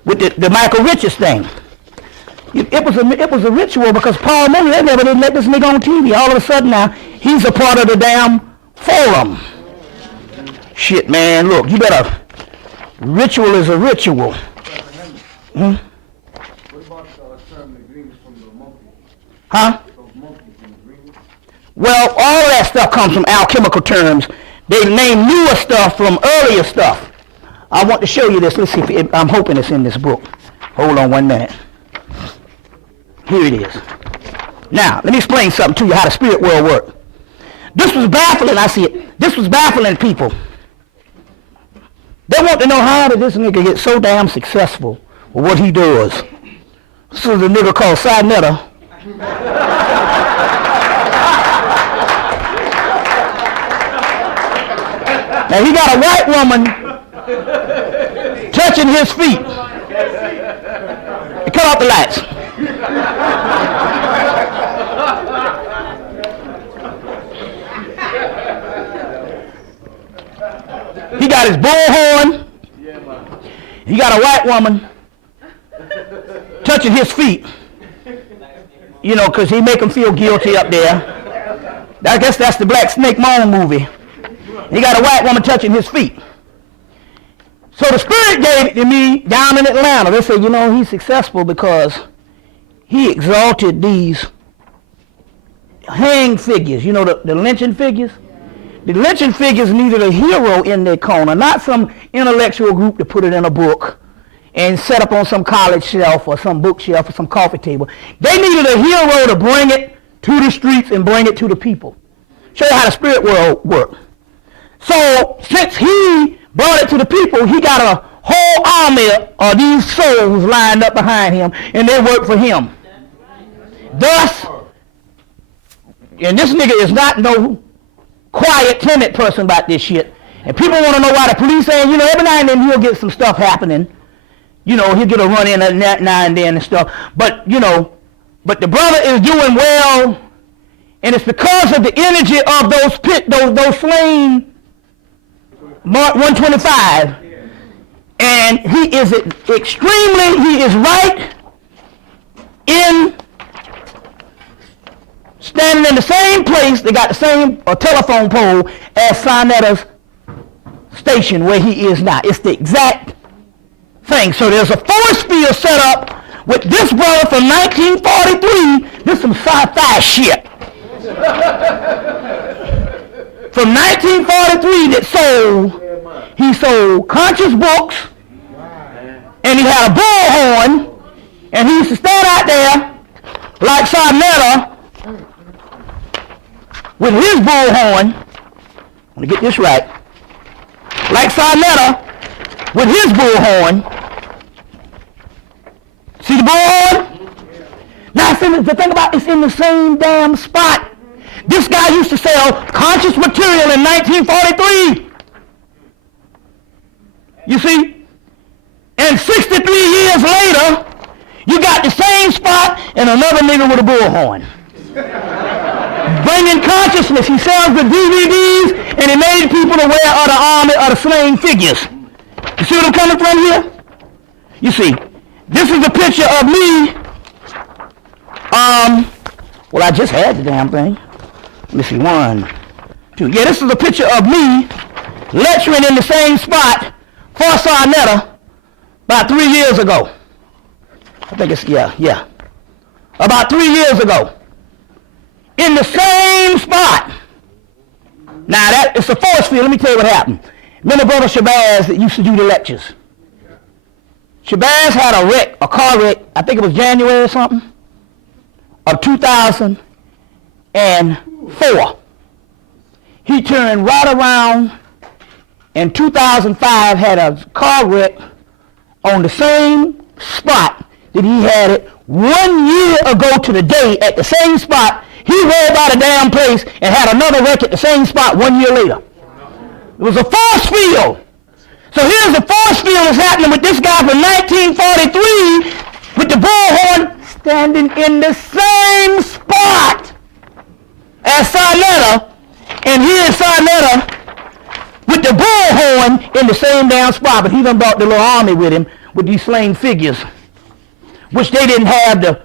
with the Michael Richards thing. It was a ritual because Paul Mooney, they never did let this nigga on TV. All of a sudden now, he's a part of the damn forum. Shit, man, look, you better. Ritual is a ritual. What about the term the greens from the monkey? Huh? Those monkeys in the greens? Well, all that stuff comes from alchemical terms. They name newer stuff from earlier stuff. I want to show you this. Let's see if I'm hoping it's in this book. Hold on 1 minute. Here it is. Now, let me explain something to you how the spirit world works. This was baffling, I see it. This was baffling people. They want to know how did this nigga get so damn successful with what he does. This is a nigga called Sinetta. Now he got a white woman touching his feet. Cut off the lights. He got his bullhorn. He got a white woman touching his feet. You know, because he make him feel guilty up there. I guess that's the Black Snake Moan movie. He got a white woman touching his feet. So the spirit gave it to me down in Atlanta. They said, you know, he's successful because he exalted these hang figures. You know, the lynching figures? The lynching figures needed a hero in their corner, not some intellectual group to put it in a book and set up on some college shelf or some bookshelf or some coffee table. They needed a hero to bring it to the streets and bring it to the people. Show you how the spirit world works. So since he brought it to the people, he got a whole army of these souls lined up behind him, and they work for him. Thus, and this nigga is not no quiet, timid person about this shit. And people want to know why the police saying, you know, every now and then he'll get some stuff happening. You know, he'll get a run in now and then and stuff. But, you know, but the brother is doing well, and it's because of the energy of those slain Mark 125. And he is right in standing in the same place. They got the same telephone pole as Sinetta's station where he is now. It's the exact thing. So there's a force field set up with this brother from 1943. This is some sci-fi shit. From 1943 he sold conscious books, and he had a bullhorn, and he used to stand out there like Sinetta with his bullhorn. Let me get this right. Like Sinetta with his bullhorn. See the bullhorn? Now, the thing about it's in the same damn spot. This guy used to sell conscious material in 1943. You see? And 63 years later, you got the same spot and another nigga with a bullhorn. Bringing consciousness. He sells the DVDs and he made people aware of the army of the slain figures. You see what I'm coming from here? You see, this is a picture of me. Well, I just had the damn thing. Let me see, 1, 2. Yeah, this is a picture of me lecturing in the same spot for Sinetta about 3 years ago. I think it's, yeah. About 3 years ago. In the same spot. Now, it's a force field. Let me tell you what happened. Remember Brother Shabazz that used to do the lectures? Shabazz had a car wreck, I think it was January or something, of 2004. He turned right around in 2005, had a car wreck on the same spot that he had it 1 year ago to the day at the same spot. He rolled by the damn place and had another wreck at the same spot 1 year later. It was a force field. So here's the force field that's happening with this guy from 1943 with the bullhorn standing in the same spot as Sinetta, and here's Sinetta with the bullhorn in the same damn spot, but he done brought the little army with him with these slain figures, which they didn't have the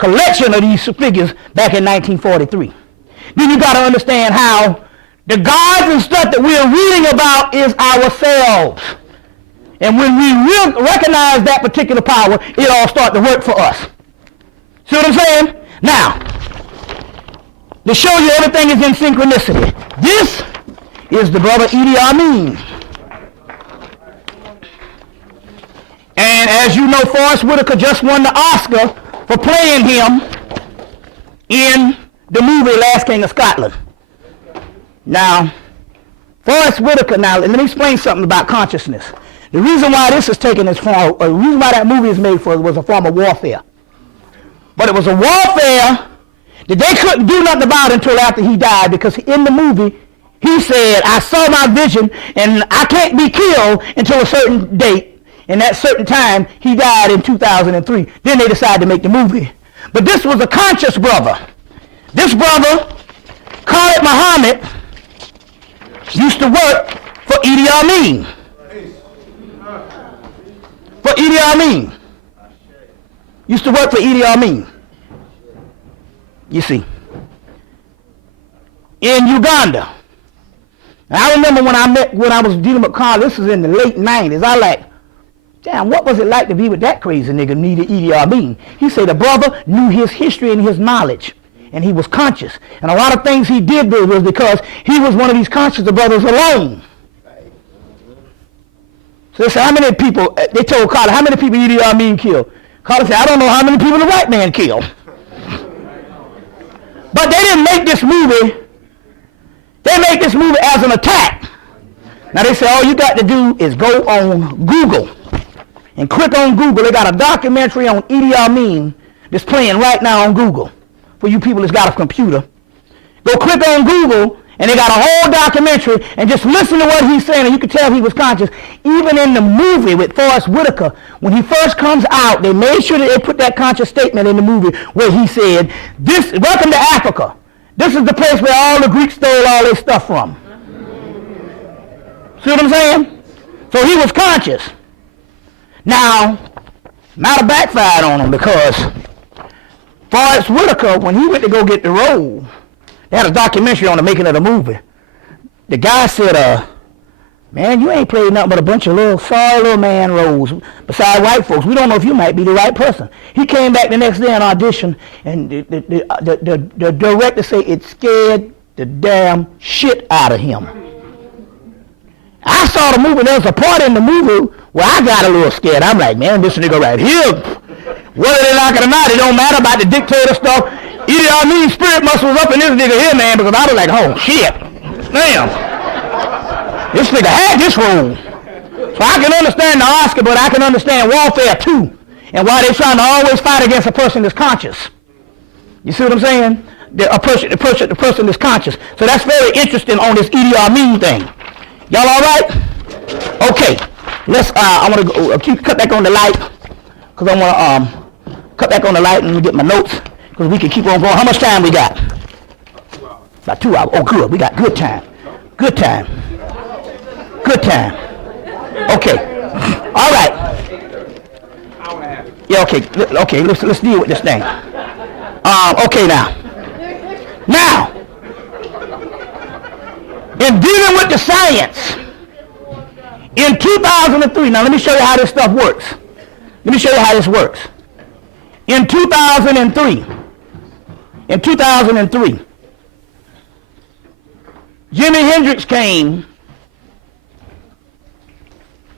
collection of these figures back in 1943. Then you got to understand how the gods and stuff that we're reading about is ourselves. And when we recognize that particular power, it all starts to work for us. See what I'm saying? Now, to show you everything is in synchronicity, this is the brother Idi Amin. And as you know, Forrest Whitaker just won the Oscar for playing him in the movie Last King of Scotland. Now, Forrest Whitaker, now let me explain something about consciousness. The reason why this is taken this form, or the reason why that movie is made for, was a form of warfare. But it was a warfare that they couldn't do nothing about until after he died, because in the movie, he said, I saw my vision and I can't be killed until a certain date. And that certain time, he died in 2003. Then they decided to make the movie. But this was a conscious brother. This brother, Khalid Muhammad, used to work for Idi Amin. For Idi Amin. Used to work for Idi Amin. You see. In Uganda. Now, I remember when I was dealing with Carl, this was in the late 90s. I like, damn, what was it like to be with that crazy nigga, Idi Amin? He said the brother knew his history and his knowledge, and he was conscious. And a lot of things he did was because he was one of these conscious brothers alone. So they said, how many people, they told Carter, how many people Idi Amin killed? Carter said, I don't know how many people the white man killed. But they didn't make this movie. They make this movie as an attack. Now they say all you got to do is go on Google and click on Google. They got a documentary on Idi Amin that's playing right now on Google for you people that's got a computer. Go click on Google and they got a whole documentary and just listen to what he's saying and you can tell he was conscious. Even in the movie with Forrest Whitaker, when he first comes out, they made sure that they put that conscious statement in the movie where he said, welcome to Africa. This is the place where all the Greeks stole all their stuff from. See what I'm saying? So he was conscious. Now, matter backfired on him because Forrest Whitaker, when he went to go get the role, they had a documentary on the making of the movie. The guy said, man, you ain't played nothing but a bunch of sorry little man roles beside white folks. We don't know if you might be the right person. He came back the next day and auditioned, and the director said it scared the damn shit out of him. I saw the movie. There was a part in the movie where I got a little scared. I'm like, man, this nigga right here, whether they like it or not, it don't matter about the dictator stuff. Idi Amin's spirit muscle was up in this nigga here, man, because I was like, oh, shit. Damn. This nigga had this role. So I can understand the Oscar, but I can understand warfare too. And why they're trying to always fight against a person that's conscious. You see what I'm saying? The person that's conscious. So that's very interesting on this Idi Amin thing. Y'all all right? Okay. I want to cut back on the light. Because I want to cut back on the light and get my notes. Because we can keep on going. How much time we got? About 2 hours. Oh, good. We got good time. Good time. Good time. Okay. All right. Yeah, okay. Okay, let's deal with this thing. Okay, now. Now, in dealing with the science, in 2003, now let me show you how this stuff works. Let me show you how this works. In 2003, Jimi Hendrix came,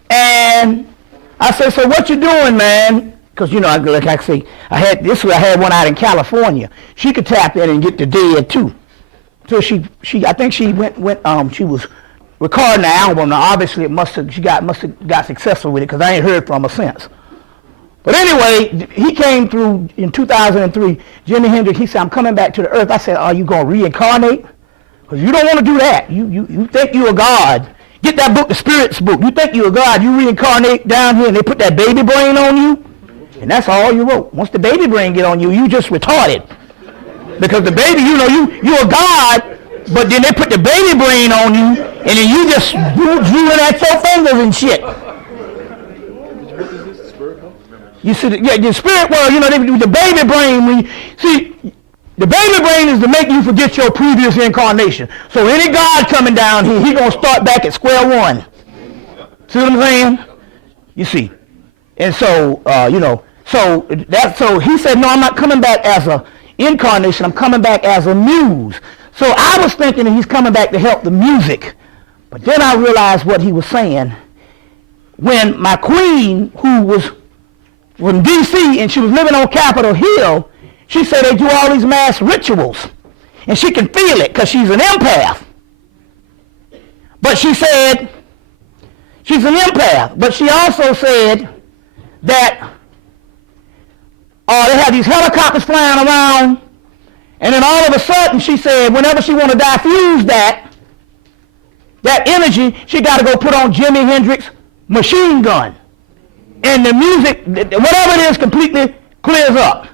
and I said, so what you doing, man? Because, you know, like I say, I had one out in California. She could tap in and get the dead, too. So I think she she was recording the album. Now, obviously, it must have got successful with it, because I ain't heard from her since. But anyway, he came through in 2003, Jimi Hendrix. He said, I'm coming back to the earth. I said, are you going to reincarnate? Because you don't want to do that. You think you're a god. Get that book, the Spirit's book. You think you're a god. You reincarnate down here, and they put that baby brain on you, and that's all you wrote. Once the baby brain get on you, you just retarded. Because the baby, you know, you're a god, but then they put the baby brain on you, and then you just drooling at your fingers and shit. You see, the spirit world, you know, the baby brain, the baby brain is to make you forget your previous incarnation. So any God coming down here, he going to start back at square one. See what I'm saying? You see. And so, so he said, no, I'm not coming back as a incarnation. I'm coming back as a muse. So I was thinking that he's coming back to help the music. But then I realized what he was saying. When my queen, who was from D.C., and she was living on Capitol Hill, She said they do all these mass rituals. And she can feel it because she's an empath. But she said, she's an empath. But she also said that they have these helicopters flying around. And then all of a sudden, she said, whenever she want to diffuse that energy, she got to go put on Jimi Hendrix Machine Gun. And the music, whatever it is, completely clears up.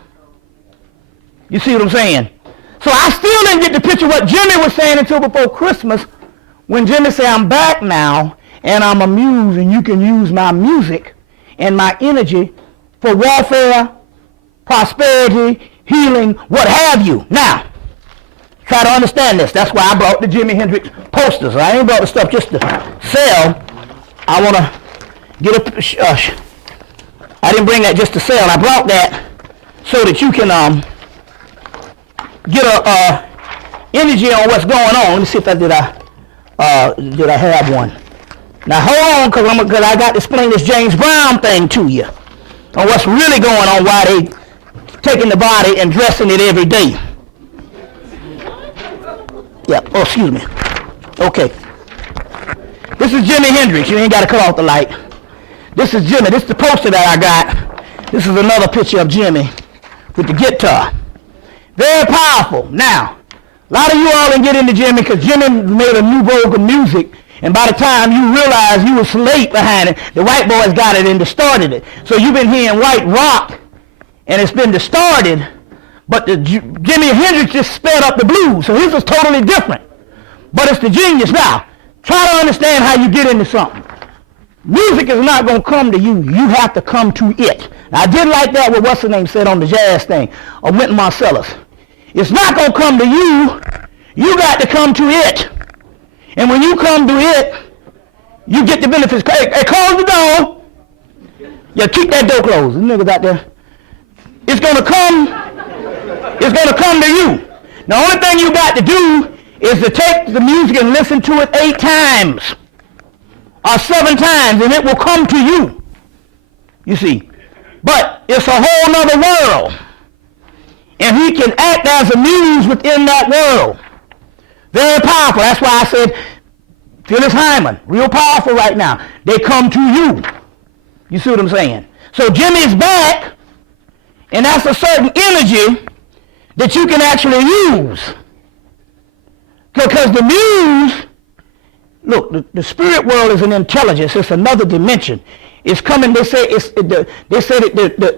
You see what I'm saying? So I still didn't get the picture what Jimmy was saying until before Christmas, when Jimmy said, I'm back now, and I'm a muse, and you can use my music and my energy for warfare, prosperity, healing, what have you. Now, try to understand this. That's why I brought the Jimi Hendrix posters. I ain't brought the stuff just to sell. I want to get a... I didn't bring that just to sell. I brought that so that you can get a energy on what's going on. Let me see if did I have one. Now hold on, because I got to explain this James Brown thing to you on what's really going on, why they taking the body and dressing it every day. Yep. Oh, excuse me. Okay. This is Jimi Hendrix. You ain't got to cut off the light. This is Jimmy. This is the poster that I got. This is another picture of Jimmy with the guitar. Very powerful. Now, a lot of you all didn't get into Jimmy because Jimmy made a new vogue of music, and by the time you realize you was late behind it, the white boys got it and distorted it. So you've been hearing white rock, and it's been distorted, but the Jimi Hendrix just sped up the blues, so his was totally different. But it's the genius. Now, try to understand how you get into something. Music is not going to come to you. You have to come to it. Now, I did like that what what's-her-name said on the jazz thing, or Wynton Marsalis. It's not going to come to you. You got to come to it. And when you come to it, you get the benefits. Hey, close the door. Yeah, keep that door closed. The niggas out there. It's going to come. It's going to come to you. The only thing you got to do is to take the music and listen to it 8 times. Or 7 times, and it will come to you. You see. But it's a whole nother world. And he can act as a muse within that world. Very powerful. That's why I said, Phyllis Hyman, real powerful right now. They come to you. You see what I'm saying? So Jimmy's back, and that's a certain energy that you can actually use. Because the muse, look, the spirit world is an intelligence. It's another dimension. It's coming. They say the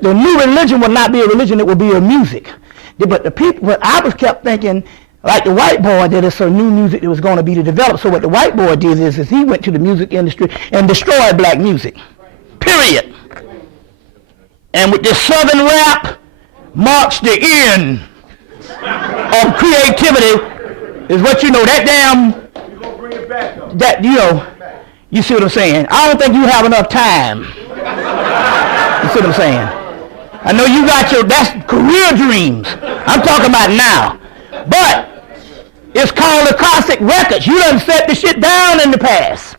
new religion will not be a religion. It will be a music. But the people, but I was kept thinking, like the white boy did, it's a new music that was going to be developed. So what the white boy did is he went to the music industry and destroyed black music. Period. And with this southern rap marks the end of creativity. Is what you know, that damn. You're going to bring it back, though. That, you see what I'm saying? I don't think you have enough time. You see what I'm saying? I know you got that's career dreams. I'm talking about now. But it's called the classic records. You done set the shit down in the past.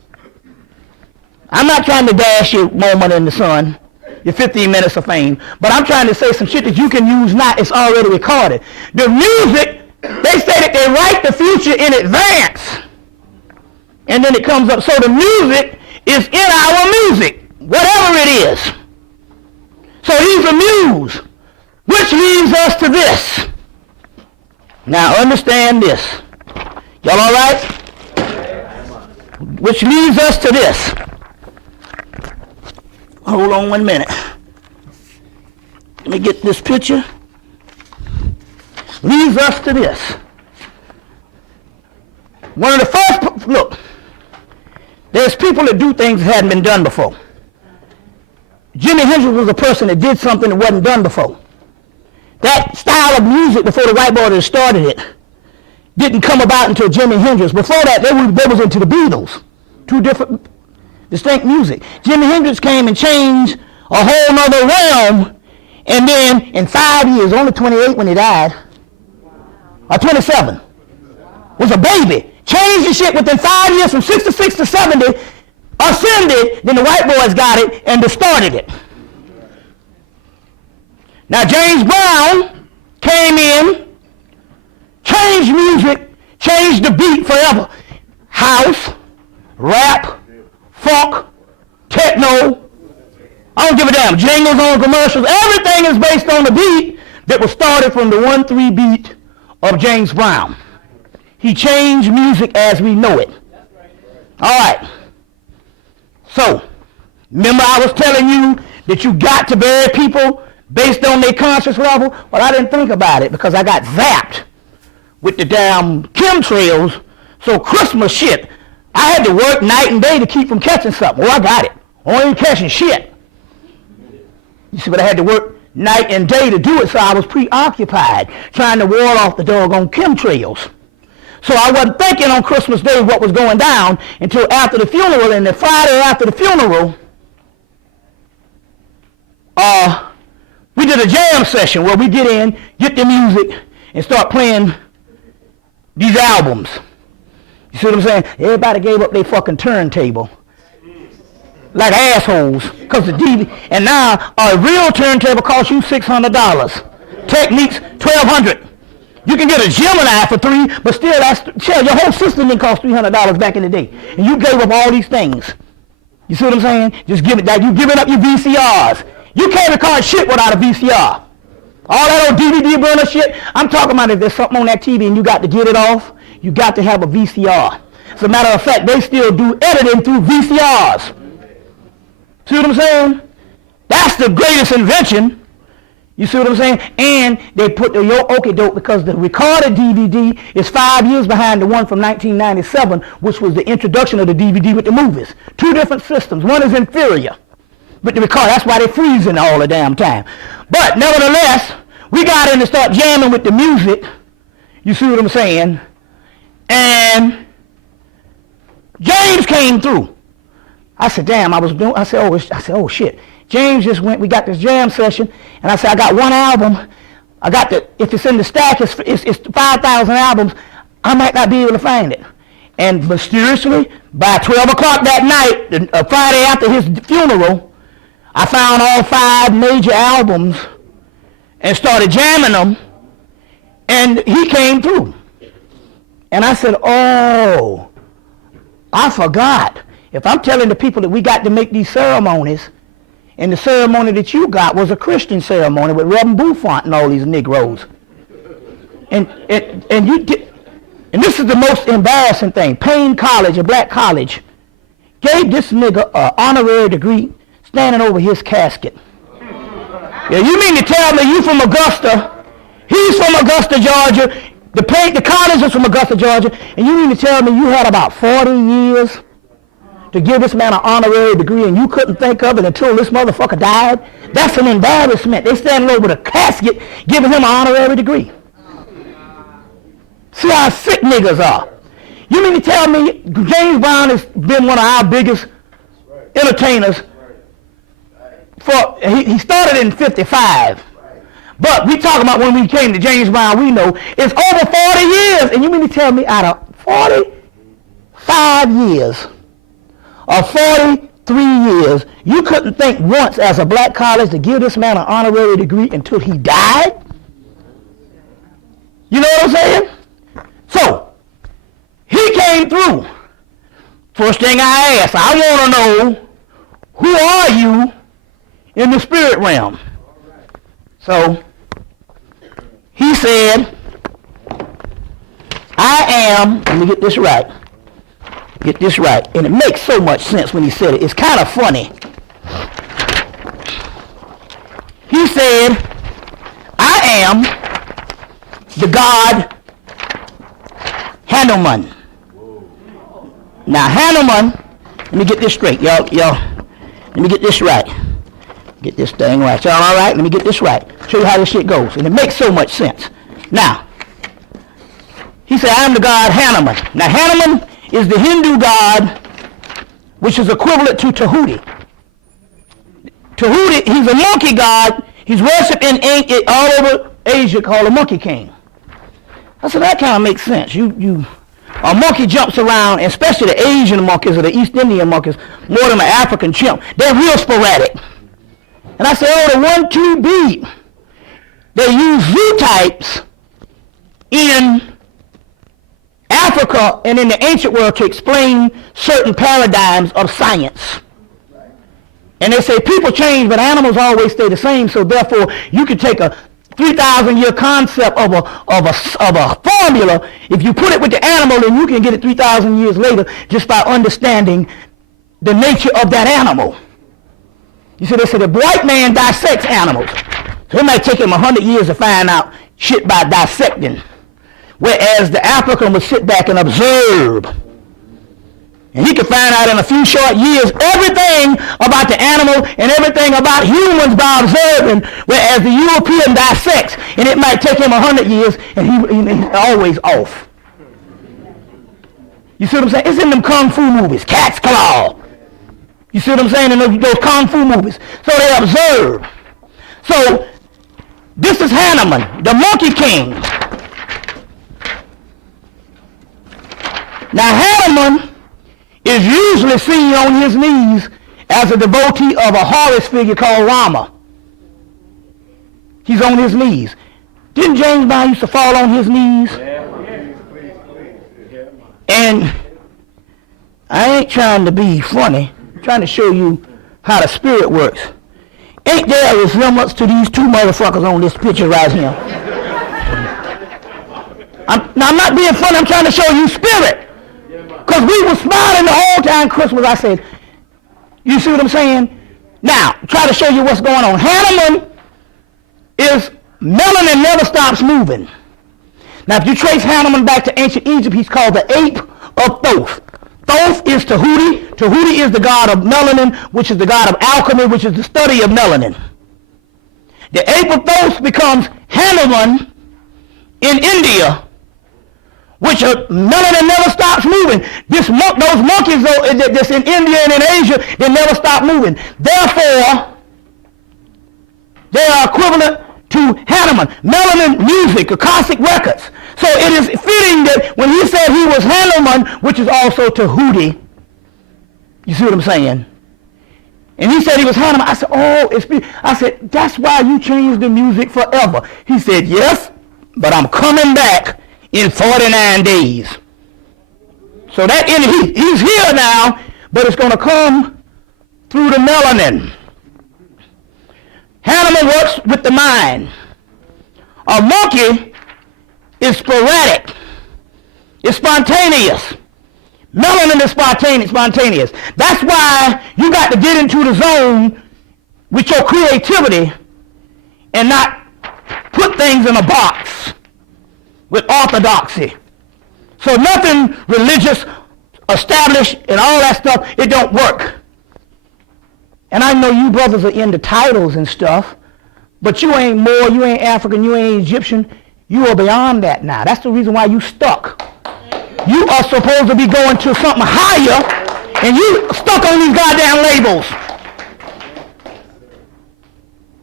I'm not trying to dash your moment in the sun, your 15 minutes of fame, but I'm trying to say some shit that you can use now. It's already recorded. The music, they say that they write the future in advance. And then it comes up. So the music is in our music, whatever it is. So he's a muse, which leads us to this. Now understand this. Y'all all right? Which leads us to this. Hold on 1 minute. Let me get this picture. Leads us to this. One of the first, look, there's people that do things that hadn't been done before. Jimi Hendrix was a person that did something that wasn't done before. That style of music before the white boy that started it didn't come about until Jimi Hendrix. Before that, they was into the Beatles. 2 different, distinct music. Jimi Hendrix came and changed a whole nother realm, and then in 5 years, only 28 when he died, or 27, was a baby. Changed the shit within 5 years from 66 to 70, ascended, then the white boys got it and distorted it. Now James Brown came in, changed music, changed the beat forever. House, rap, funk, techno, I don't give a damn. Jingles on commercials, everything is based on the beat that was started from the 1-3 beat of James Brown. He changed music as we know it. All right. So, remember I was telling you that you got to bury people based on their conscious level? Well, I didn't think about it because I got zapped with the damn chemtrails. So Christmas shit, I had to work night and day to keep from catching something. Well, I got it. I ain't catching shit. You see, but I had to work night and day to do it, so I was preoccupied trying to ward off the doggone chemtrails. So I wasn't thinking on Christmas Day what was going down until after the funeral, and the Friday after the funeral, we did a jam session where we get in, get the music, and start playing these albums. You see what I'm saying? Everybody gave up their fucking turntable. Like assholes. Because the DVD, and now a real turntable costs you $600. Techniques, $1,200. You can get a Gemini for $3, but still, your whole system didn't cost $300 back in the day. And you gave up all these things. You see what I'm saying? Just give it that. You giving up your VCRs. You can't record shit without a VCR. All that old DVD burner shit, I'm talking about if there's something on that TV and you got to get it off, you got to have a VCR. As a matter of fact, they still do editing through VCRs. See what I'm saying? That's the greatest invention. You see what I'm saying? And they put the okie-doke because the recorded DVD is 5 years behind the one from 1997, which was the introduction of the DVD with the movies. Two different systems. One is inferior. But the record, that's why they're freezing all the damn time. But nevertheless, we got in to start jamming with the music. You see what I'm saying? And James came through. I said, damn, I said, oh shit. James just went, we got this jam session, and I said, I got one album. I got if it's in the stack, it's 5,000 albums. I might not be able to find it. And mysteriously, by 12 o'clock that night, Friday after his funeral, I found all 5 major albums and started jamming them, and he came through. And I said, oh, I forgot. If I'm telling the people that we got to make these ceremonies, and the ceremony that you got was a Christian ceremony with Reverend Buffont and all these Negroes. And you did, and this is the most embarrassing thing. Payne College, a black college, gave this nigga an honorary degree standing over his casket. Yeah, you mean to tell me you from Augusta, he's from Augusta, Georgia, the college is from Augusta, Georgia, and you mean to tell me you had about 40 years to give this man an honorary degree and you couldn't think of it until this motherfucker died? That's an embarrassment. They standing over the casket giving him an honorary degree. See how sick niggas are. You mean to tell me James Brown has been one of our biggest entertainers? He started in 55. But we talking about when we came to James Brown, we know it's over 40 years. And you mean to tell me out of 45 years or 43 years, you couldn't think once as a black college to give this man an honorary degree until he died? You know what I'm saying? So, he came through. First thing I asked, I want to know, who are you in the spirit realm? So, he said, I am, let me get this right. Get this right. And it makes so much sense when he said it. It's kind of funny. He said, I am the god Hanuman. Now Hanuman, let me get this straight. Y'all, let me get this right. Get this thing right. Y'all all right? Let me get this right. Show you how this shit goes. And it makes so much sense. Now, he said, I am the god Hanuman. Now Hanuman is the Hindu god, which is equivalent to Tahuti. Tahuti, he's a monkey god. He's worshipped in all over Asia, called a monkey king. I said, that kind of makes sense. A monkey jumps around, especially the Asian monkeys or the East Indian monkeys, more than an African chimp. They're real sporadic. And I said, oh, the 1-2 beat. they use zoo types in Africa and in the ancient world to explain certain paradigms of science. And they say people change, but animals always stay the same. So therefore, you can take a 3,000-year concept of a formula. If you put it with the animal, then you can get it 3,000 years later just by understanding the nature of that animal. You see, they say the white man dissects animals. So it might take him 100 years to find out shit by dissecting. Whereas the African would sit back and observe. And he could find out in a few short years everything about the animal and everything about humans by observing, whereas the European dissects, and it might take him 100 years, and he's always off. You see what I'm saying? It's in them kung fu movies, Cat's Claw. You see what I'm saying? In those kung fu movies. So they observe. So this is Hanuman, the Monkey King. Now Hanuman is usually seen on his knees as a devotee of a Horus figure called Rama. He's on his knees. Didn't James Bond used to fall on his knees? And I ain't trying to be funny. I'm trying to show you how the spirit works. Ain't there a resemblance to these two motherfuckers on this picture right here? I'm not being funny. I'm trying to show you spirit. Because we were smiling the whole time Christmas. I said, you see what I'm saying? Now, try to show you what's going on. Hanuman is melanin never stops moving. Now, if you trace Hanuman back to ancient Egypt, he's called the ape of Thoth. Thoth is Tahuti. Tahuti is the god of melanin, which is the god of alchemy, which is the study of melanin. The ape of Thoth becomes Hanuman in India, which melanin never stops moving. Those monkeys that's in India and in Asia, they never stop moving. Therefore, they are equivalent to Hanuman. Melanin music, Akashic records. So it is fitting that when he said he was Hanuman, which is also Tahuti, you see what I'm saying? And he said he was Hanuman. I said, I said, that's why you changed the music forever. He said, yes, but I'm coming back in 49 days. So that he's here now, but it's going to come through the melanin. Hanuman works with the mind. A monkey is sporadic. It's spontaneous. Melanin is spontaneous. That's why you got to get into the zone with your creativity and not put things in a box with orthodoxy. So nothing religious, established, and all that stuff, it don't work. And I know you brothers are into titles and stuff, but you ain't Moor, you ain't African, you ain't Egyptian. You are beyond that now. That's the reason why you stuck. You are supposed to be going to something higher, and you stuck on these goddamn labels.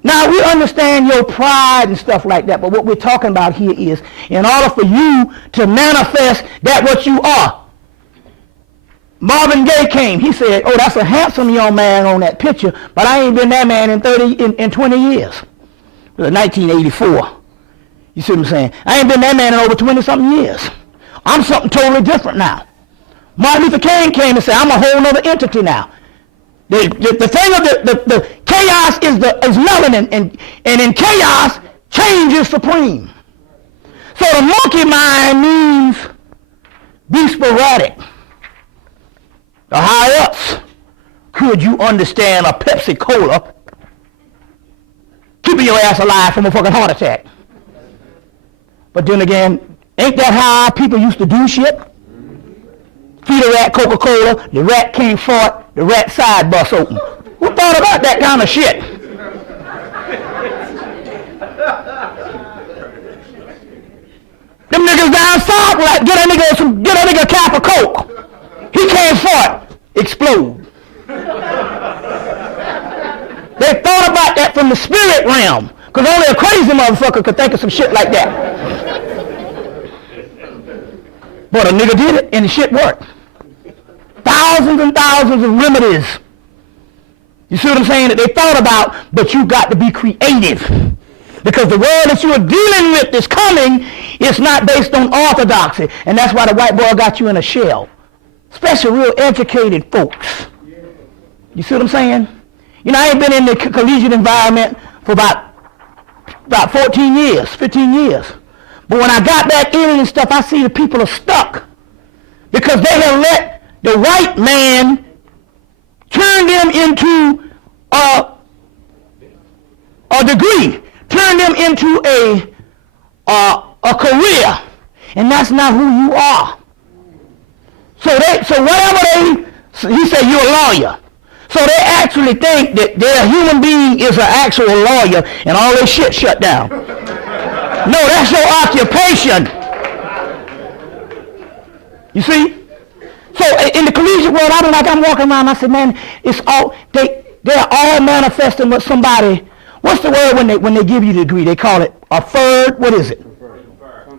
Now, we understand your pride and stuff like that, but what we're talking about here is in order for you to manifest that what you are. Marvin Gaye came. He said, oh, that's a handsome young man on that picture, but I ain't been that man in 20 years. It was 1984. You see what I'm saying? I ain't been that man in over 20-something years. I'm something totally different now. Martin Luther King came and said, I'm a whole other entity now. The thing of the chaos is melanin, and in chaos, change is supreme. So the monkey mind means be sporadic. The high-ups, could you understand a Pepsi Cola keeping your ass alive from a fucking heart attack? But then again, ain't that how our people used to do shit? Feed a rat Coca-Cola, the rat can't fart, the rat side bust open. Who thought about that kind of shit? Them niggas down south, like, get a nigga a cap of Coke. He can't fart, explode. They thought about that from the spirit realm, because only a crazy motherfucker could think of some shit like that. But a nigga did it, and the shit worked. Thousands and thousands of remedies. You see what I'm saying? That they thought about, but you got to be creative. Because the world that you are dealing with is coming, it's not based on orthodoxy. And that's why the white boy got you in a shell. Especially real educated folks. You see what I'm saying? You know, I ain't been in the collegiate environment for about 14 years, 15 years. But when I got back in and stuff, I see the people are stuck. Because they have let the white man turn them into a degree, turn them into a career, and that's not who you are. So whatever he said, you're a lawyer. So they actually think that their human being is an actual lawyer, and all their shit shut down. No, that's your occupation. You see? So in the collegiate world, I'm walking around, I said, man, it's all, they're all manifesting what somebody, what's the word when they give you the degree? They call it affirmed, what is it?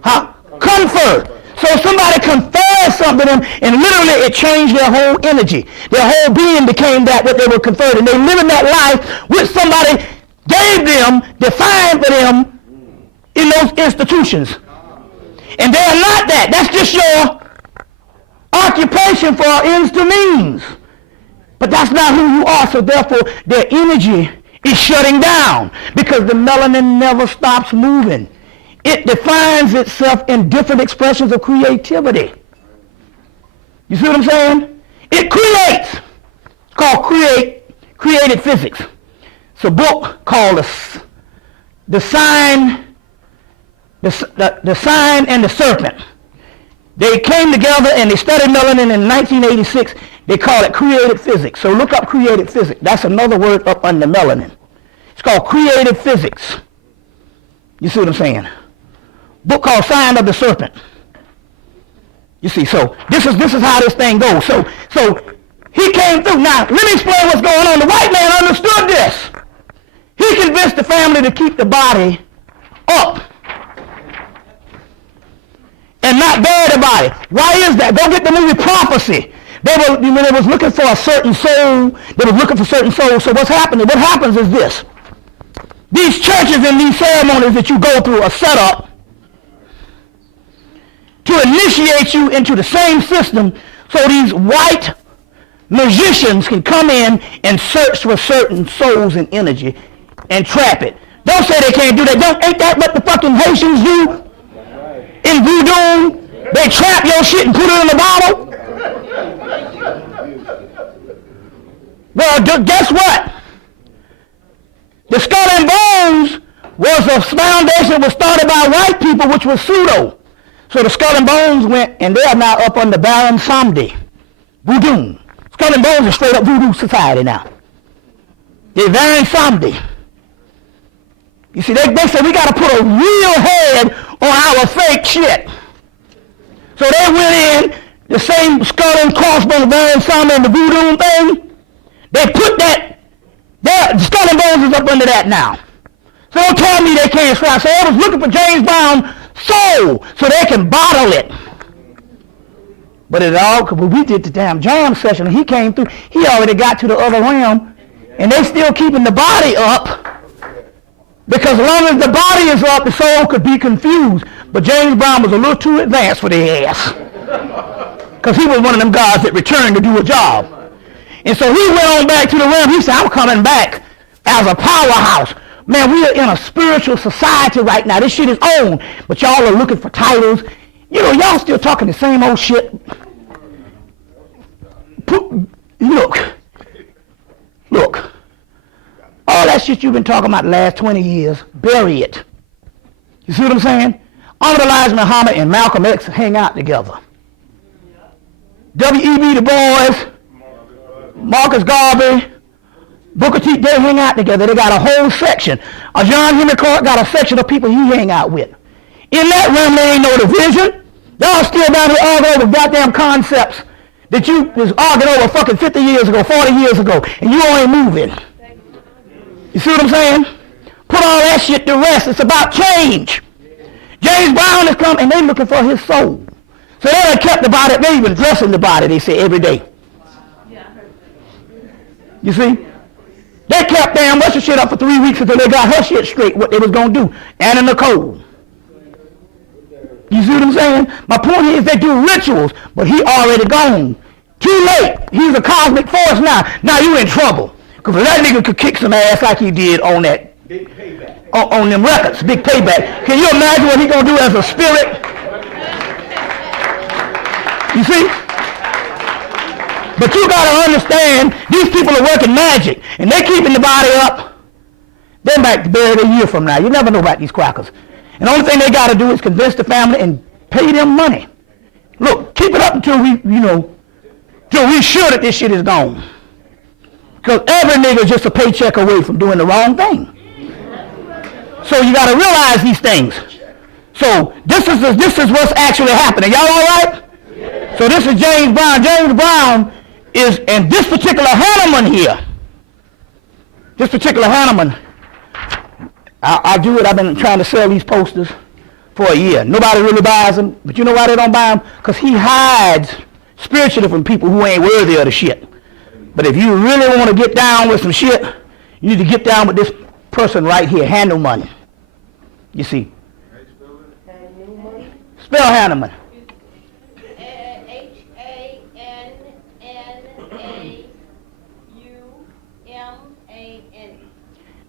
Huh? Conferred. So somebody conferred something to them, and literally it changed their whole energy. Their whole being became that what they were conferred, and they live in that life which somebody gave them, defined for them in those institutions. And they're not that. That's just your occupation for ends to means. But that's not who you are, so therefore their energy is shutting down because the melanin never stops moving. It defines itself in different expressions of creativity. You see what I'm saying? It creates. It's called created physics. It's a book called The Sign and the Serpent. They came together and they studied melanin in 1986. They call it created physics. So look up created physics. That's another word up under melanin. It's called created physics. You see what I'm saying? Book called Sign of the Serpent. You see, so this is how this thing goes. So he came through. Now, let me explain what's going on. The white man understood this. He convinced the family to keep the body up and not bury the body. Why is that? Go get the movie Prophecy. When they was looking for a certain soul, they was looking for certain souls. So what's happening? What happens is this. These churches and these ceremonies that you go through are set up to initiate you into the same system so these white magicians can come in and search for certain souls and energy and trap it. Don't say they can't do that. Ain't that what the fucking Haitians do? In voodoo, they trap your shit and put it in a bottle. Well, guess what? The Skull and Bones was a foundation that was started by white people, which was pseudo. So the Skull and Bones went, and they are now up under Baron Samedi. Voodoo. Skull and Bones is straight up voodoo society now. They're Baron Samedi. You see, they said we got to put a real head on our fake shit. So they went in, the same skull and crossbones, Baron Samedi and the voodoo thing. They put that, the Skull and Bones is up under that now. So don't tell me they can't scratch. So they was looking for James Brown's soul so they can bottle it. But it all, when we did the damn jam session, and he came through, he already got to the other realm, and they still keeping the body up. Because as long as the body is up, the soul could be confused. But James Brown was a little too advanced for their ass. Because he was one of them guys that returned to do a job. And so he went on back to the realm. He said, I'm coming back as a powerhouse. Man, we are in a spiritual society right now. This shit is on. But y'all are looking for titles. You know, y'all still talking the same old shit. Look. All that shit you've been talking about the last 20 years, bury it. You see what I'm saying? Ahmad Elijah Muhammad and Malcolm X hang out together. W.E.B. Du Bois, Marcus Garvey, Booker T, they hang out together. They got a whole section. John Henry Clark got a section of people he hang out with. In that room, there ain't no division. Y'all still down here arguing over goddamn concepts that you was arguing over fucking 50 years ago, 40 years ago, and you ain't moving. You see what I'm saying? Put all that shit to rest. It's about change. James Brown is coming, and they looking for his soul. So they done kept the body, they even dressing the body, they say, every day. You see? They kept damn Russia shit up for 3 weeks until they got her shit straight, what they was going to do. Anna Nicole. You see what I'm saying? My point is they do rituals, but he already gone. Too late. He's a cosmic force now. Now you in trouble. Because that nigga could kick some ass like he did on that. Big payback. On them records. Big payback. Can you imagine what he going to do as a spirit? You see? But you got to understand, these people are working magic, and they keeping the body up. They might bury it a year from now. You never know about these crackers. And the only thing they got to do is convince the family and pay them money. Look, keep it up until we, till we sure that this shit is gone. Because every nigga is just a paycheck away from doing the wrong thing. So you got to realize these things. So this is what's actually happening. Y'all all right? So this is James Brown. James Brown is, and this particular Hanneman here, this particular Hanneman, I do it. I've been trying to sell these posters for a year. Nobody really buys them. But you know why they don't buy them? Because he hides spiritually from people who ain't worthy of the shit. But if you really want to get down with some shit, you need to get down with this person right here, Hanneman. You see. Spell Hanneman.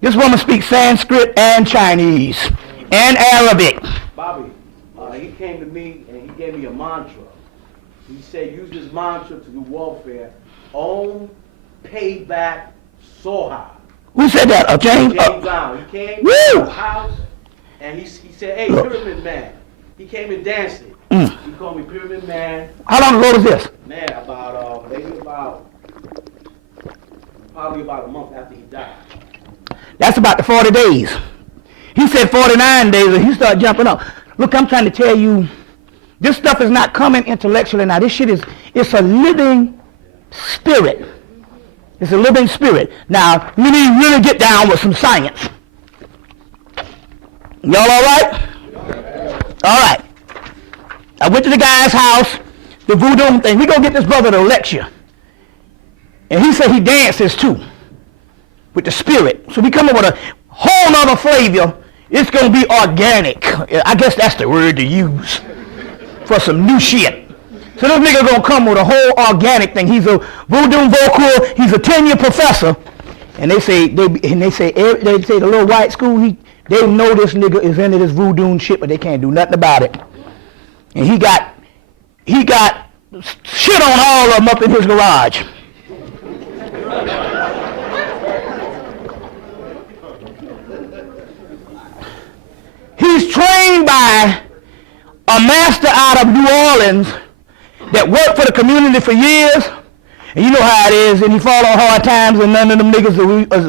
This woman speaks Sanskrit and Chinese and Arabic. Bobby, he came to me and he gave me a mantra. He said, use this mantra to do warfare. Om, payback, soha. Who said that? James? James Brown. He came Woo! to the house and he said, hey, Pyramid Man. He came and danced it. He called me Pyramid Man. How long ago was this? Man, probably about a month after he died. That's about the 40 days. He said 49 days and he started jumping up. Look, I'm trying to tell you, this stuff is not coming intellectually now. This shit it's a living spirit. It's a living spirit. Now, we need to really get down with some science. Y'all all right? All right. I went to the guy's house, the voodoo thing. We go get this brother to lecture. And he said he dances too with the spirit. So we come up with a whole nother flavor. It's going to be organic. I guess that's the word to use for some new shit. So this nigga going to come with a whole organic thing. He's a voodoo vocal. He's a 10-year professor. And they say the little white school, they know this nigga is into this voodoo shit, but they can't do nothing about it. And he got shit on all of them up in his garage. He's trained by a master out of New Orleans that worked for the community for years. And you know how it is, and he fall on hard times and none of them niggas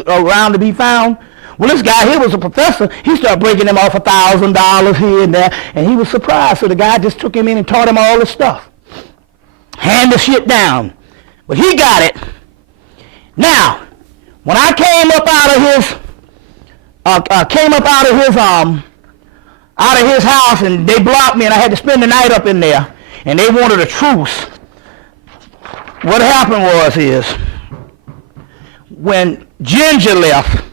are around to be found. Well, this guy here was a professor. He started breaking them off $1,000 here and there, and he was surprised. So the guy just took him in and taught him all this stuff. Hand the shit down. But he got it. Now, when I came up out of his house and they blocked me and I had to spend the night up in there and they wanted a truce, what happened was when Ginger left,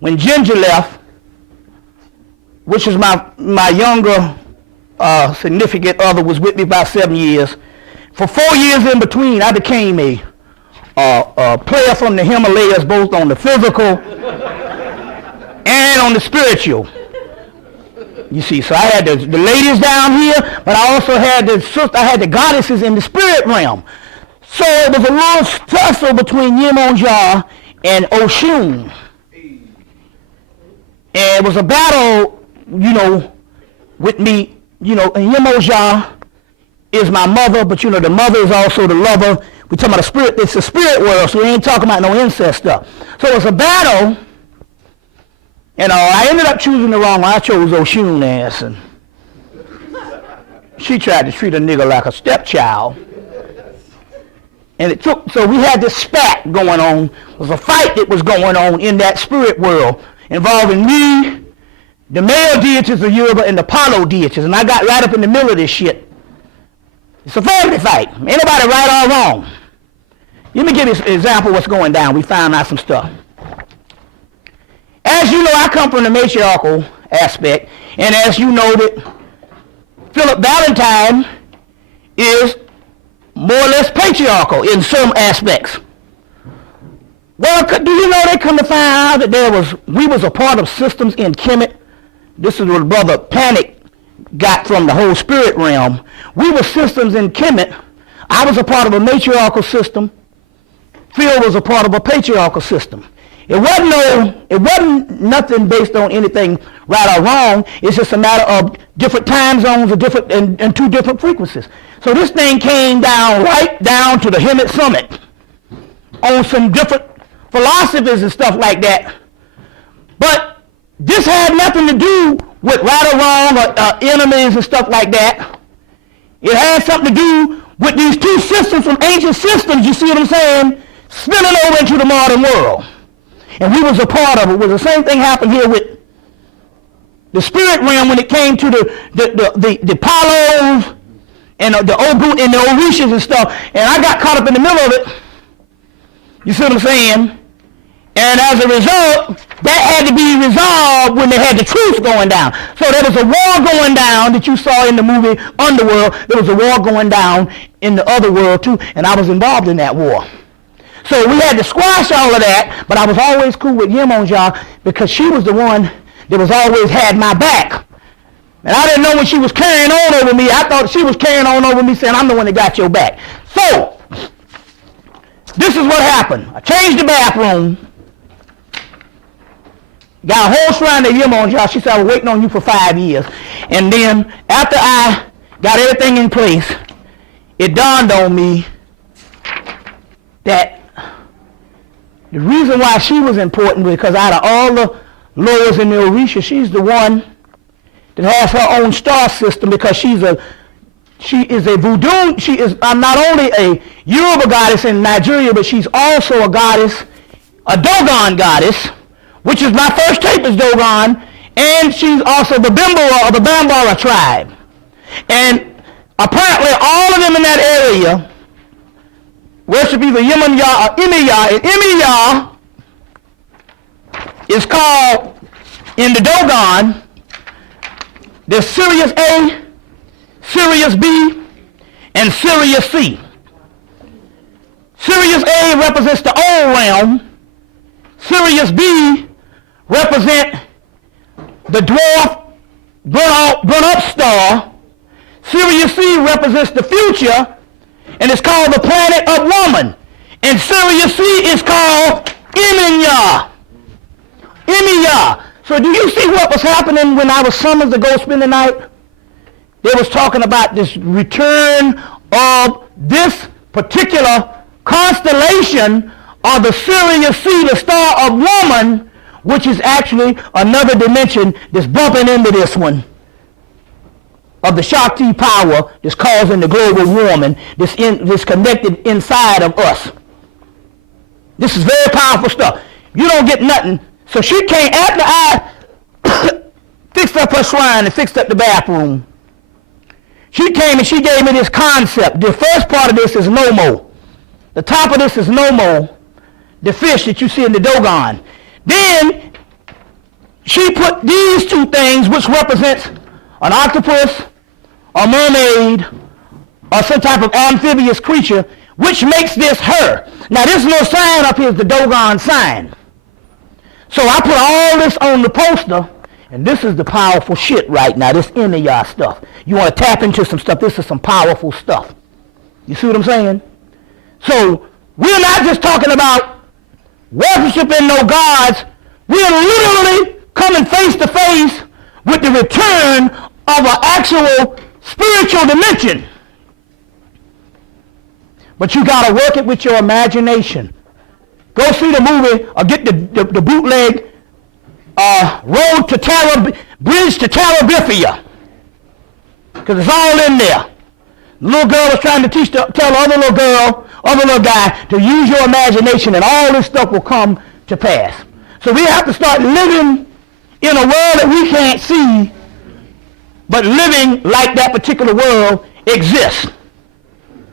which is my younger significant other, was with me about 7 years. For 4 years in between, I became a player from the Himalayas, both on the physical and on the spiritual. You see, so I had the ladies down here, but I also had the goddesses in the spirit realm. So it was a little tussle between Yemaya and Oshun. And it was a battle, with me, and Yemaya is my mother, but the mother is also the lover. We're talking about a spirit, it's a spirit world, so we ain't talking about no incest stuff. So it was a battle, and I ended up choosing the wrong one. I chose Oshun ass, and she tried to treat a nigga like a stepchild. And so we had this spat going on. It was a fight that was going on in that spirit world involving me, the male deities of Yoruba, and the Apollo deities, and I got right up in the middle of this shit. It's a family fight. Ain't nobody right or wrong. Let me give you an example of what's going down. We found out some stuff. As you know, I come from the matriarchal aspect, and as you know that Philip Valentine is more or less patriarchal in some aspects. Well, do you know they come to find out that we was a part of systems in Kemet? This is what Brother Panic got from the whole spirit realm. We were systems in Kemet. I was a part of a matriarchal system. Phil was a part of a patriarchal system. It wasn't nothing based on anything right or wrong. It's just a matter of different time zones and two different frequencies. So this thing came down right down to the Hemmitt Summit on some different philosophies and stuff like that. But this had nothing to do with right or wrong or enemies and stuff like that. It had something to do with these two systems from ancient systems, you see what I'm saying, spilling over into the modern world. And we was a part of it. It was the same thing happened here with the spirit realm when it came to the Palos and the Ogun and the Orishas and stuff. And I got caught up in the middle of it. You see what I'm saying? And as a result, that had to be resolved when they had the truth going down. So there was a war going down that you saw in the movie Underworld. There was a war going down in the other world too, and I was involved in that war. So we had to squash all of that, but I was always cool with Yemaya because she was the one that was always had my back. And I didn't know when she was carrying on over me. I thought she was carrying on over me saying, I'm the one that got your back. So, this is what happened. I changed the bathroom. Got a whole shrine to Yemaya. She said, I was waiting on you for 5 years. And then, after I got everything in place, it dawned on me that the reason why she was important was because out of all the lawyers in the Orisha, she's the one that has her own star system because she is a voodoo. She is not only a Yoruba goddess in Nigeria, but she's also a goddess, a Dogon goddess, which is my first tape is Dogon, and she's also the Bimbara of the Bambara tribe. And apparently all of them in that area worship either Yemaya or Yemaya, and Yemaya is called in the Dogon, there's Sirius A, Sirius B, and Sirius C. Sirius A represents the old realm. Sirius B represent the dwarf burnt up star. Sirius C represents the future, and it's called the planet of woman. And Sirius C is called Yemaya. Yemaya. So do you see what was happening when I was summoned to go spend the night? They was talking about this return of this particular constellation of the Sirius C, the star of woman, which is actually another dimension that's bumping into this one of the Shakti power that's causing the global warming that's connected inside of us. This is very powerful stuff. You don't get nothing. So she came after I fixed up her shrine and fixed up the bathroom. She came and she gave me this concept. The first part of this is Nomo. The top of this is Nomo, the fish that you see in the Dogon. Then she put these two things, which represents an octopus, a mermaid, or some type of amphibious creature, which makes this her. Now this little sign up here is the Dogon sign. So I put all this on the poster, and this is the powerful shit right now, this Yemaya stuff. You want to tap into some stuff, this is some powerful stuff. You see what I'm saying? So we're not just talking about worshiping no gods, we're literally coming face to face with the return of an actual spiritual dimension. But you got to work it with your imagination. Go see the movie or get the bootleg Bridge to Terabithia. Because it's all in there. The little girl was trying to tell the other little girl, other little guy, to use your imagination and all this stuff will come to pass. So we have to start living in a world that we can't see, but living like that particular world exists.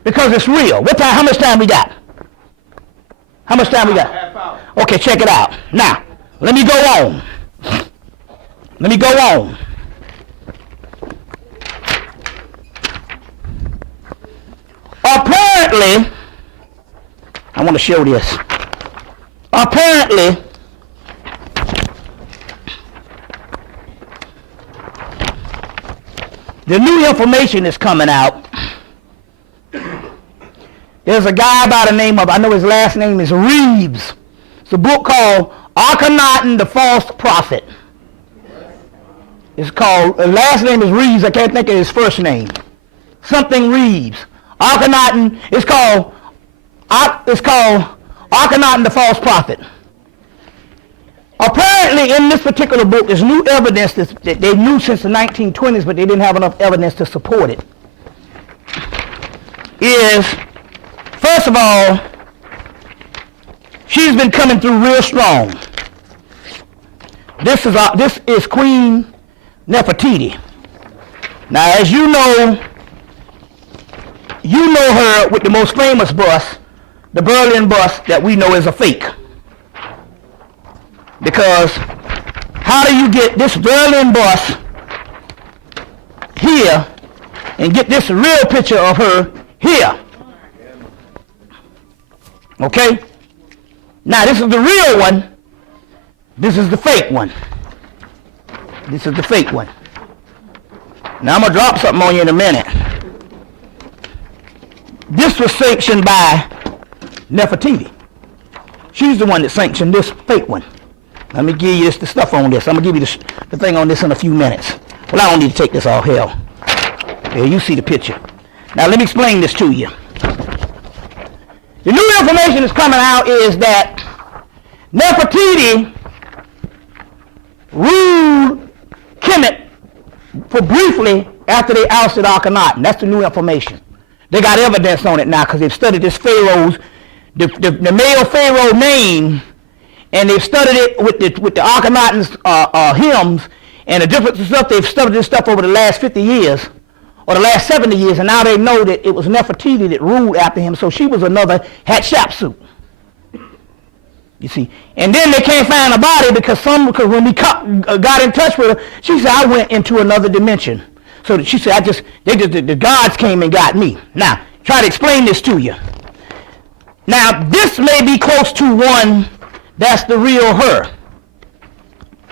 Because it's real. How much time we got? How much time we got? Half hour. Okay, check it out. Now, let me go on. Let me go on. Apparently, I want to show this. Apparently, the new information is coming out. There's a guy by the name of, I know his last name is Reeves. It's a book called Akhenaten, the False Prophet. It's called, the last name is Reeves, I can't think of his first name. Something Reeves. Akhenaten, it's called Akhenaten, the False Prophet. Apparently in this particular book, there's new evidence that they knew since the 1920s, but they didn't have enough evidence to support it. Is, first of all, she's been coming through real strong. This is Queen Nefertiti. Now, as you know her with the most famous bust, the Berlin bust that we know is a fake. Because how do you get this Berlin bust here and get this real picture of her here? Okay? Now this is the real one. This is the fake one. This is the fake one. Now I'm going to drop something on you in a minute. This was sanctioned by Nefertiti. She's the one that sanctioned this fake one. Let me give you the stuff on this. I'm going to give you the thing on this in a few minutes. Well, I don't need to take this off hell. Here, you see the picture. Now, let me explain this to you. The new information that's coming out is that Nefertiti ruled Kemet for briefly after they ousted Akhenaten. That's the new information. They got evidence on it now because they've studied this pharaoh's, the male pharaoh name, and they've studied it with the Akhenaten's hymns and the different stuff. They've studied this stuff over the last 50 years or the last 70 years, and now they know that it was Nefertiti that ruled after him. So she was another Hatshepsut. You see, and then they can't find a body because when we got in touch with her, she said I went into another dimension. So she said the gods came and got me. Now try to explain this to you. Now this may be close to one that's the real her,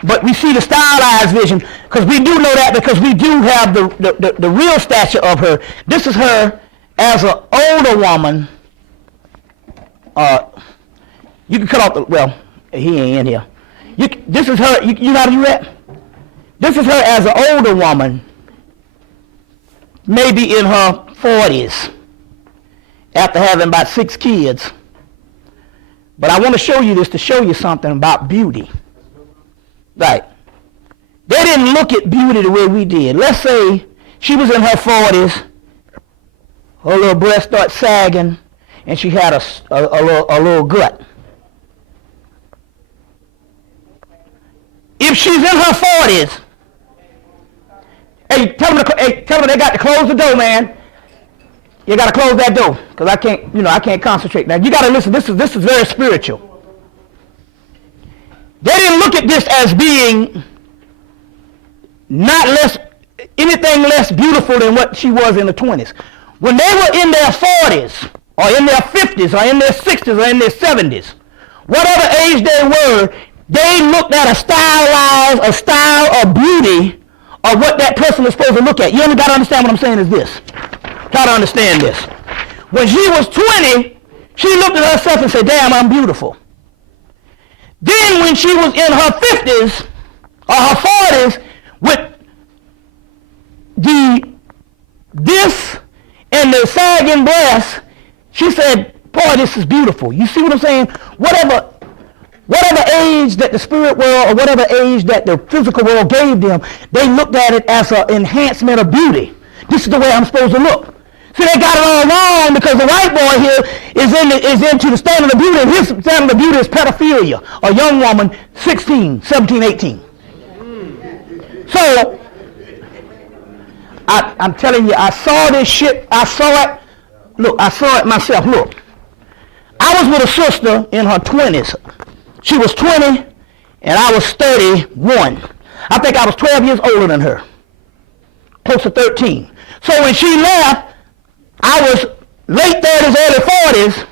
but we see the stylized vision because we do know that because we do have the real stature of her. This is her as an older woman. You can cut off the, well, he ain't in here. This is her, you know how to do that? This is her as an older woman, maybe in her 40s, after having about 6 kids. But I want to show you this to show you something about beauty. Right. They didn't look at beauty the way we did. Let's say she was in her 40s, her little breast started sagging, and she had a little gut. If she's in her 40s, hey, tell them they got to close the door, man. You got to close that door, because I can't concentrate. Now, you got to listen. This is very spiritual. They didn't look at this as being anything less beautiful than what she was in the 20s. When they were in their 40s, or in their 50s, or in their 60s, or in their 70s, whatever age they were, they looked at a style of beauty of what that person was supposed to look at. You only got to understand what I'm saying is this. Try to understand this. When she was 20, she looked at herself and said, damn, I'm beautiful. Then when she was in her 50s or her 40s with this and the sagging breasts, she said, boy, this is beautiful. You see what I'm saying? Whatever age that the spirit world or whatever age that the physical world gave them, they looked at it as an enhancement of beauty. This is the way I'm supposed to look. See, they got it all wrong because the white boy here is into the standard of beauty, and his standard of beauty is pedophilia, a young woman, 16, 17, 18. So, I'm telling you, I saw this shit, I saw it myself, look. I was with a sister in her 20s. She was 20 and I was 31. I think I was 12 years older than her. Close to 13. So when she left, I was late 30s, early 40s.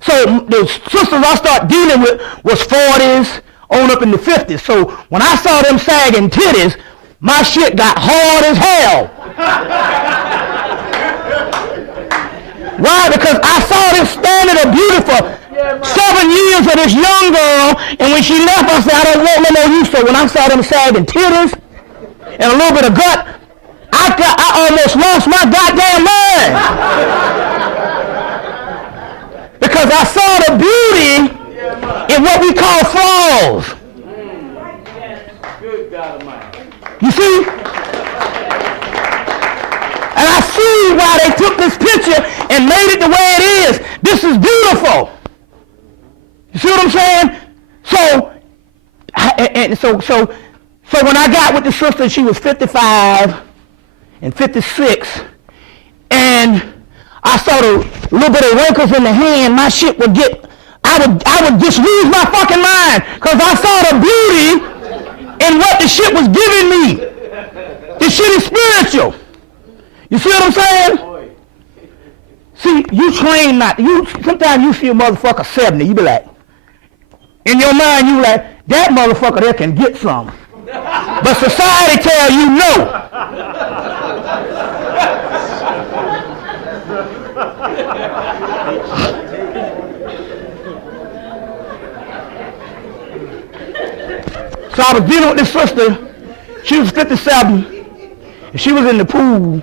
So the sisters I started dealing with was 40s on up in the 50s. So when I saw them sagging titties, my shit got hard as hell. Why? Because I saw this standard of beauty for 7 years of this young girl, and when she left, I said, I don't want no more use. So when I saw them sagging titties and a little bit of gut, I almost lost my goddamn mind. Because I saw the beauty in what we call flaws. Good God Almighty. You see? And I see why they took this picture and made it the way it is. This is beautiful. You see what I'm saying? So when I got with the sister, she was 55 and 56, and I saw the little bit of wrinkles in the hand, my shit would get, I would just lose my fucking mind, because I saw the beauty in what the shit was giving me. This shit is spiritual. You see what I'm saying? See, you train not, sometimes you see a motherfucker 70, you be like, in your mind you like, that motherfucker there can get some. But society tell you no. So I was dealing with this sister. She was 57, and she was in the pool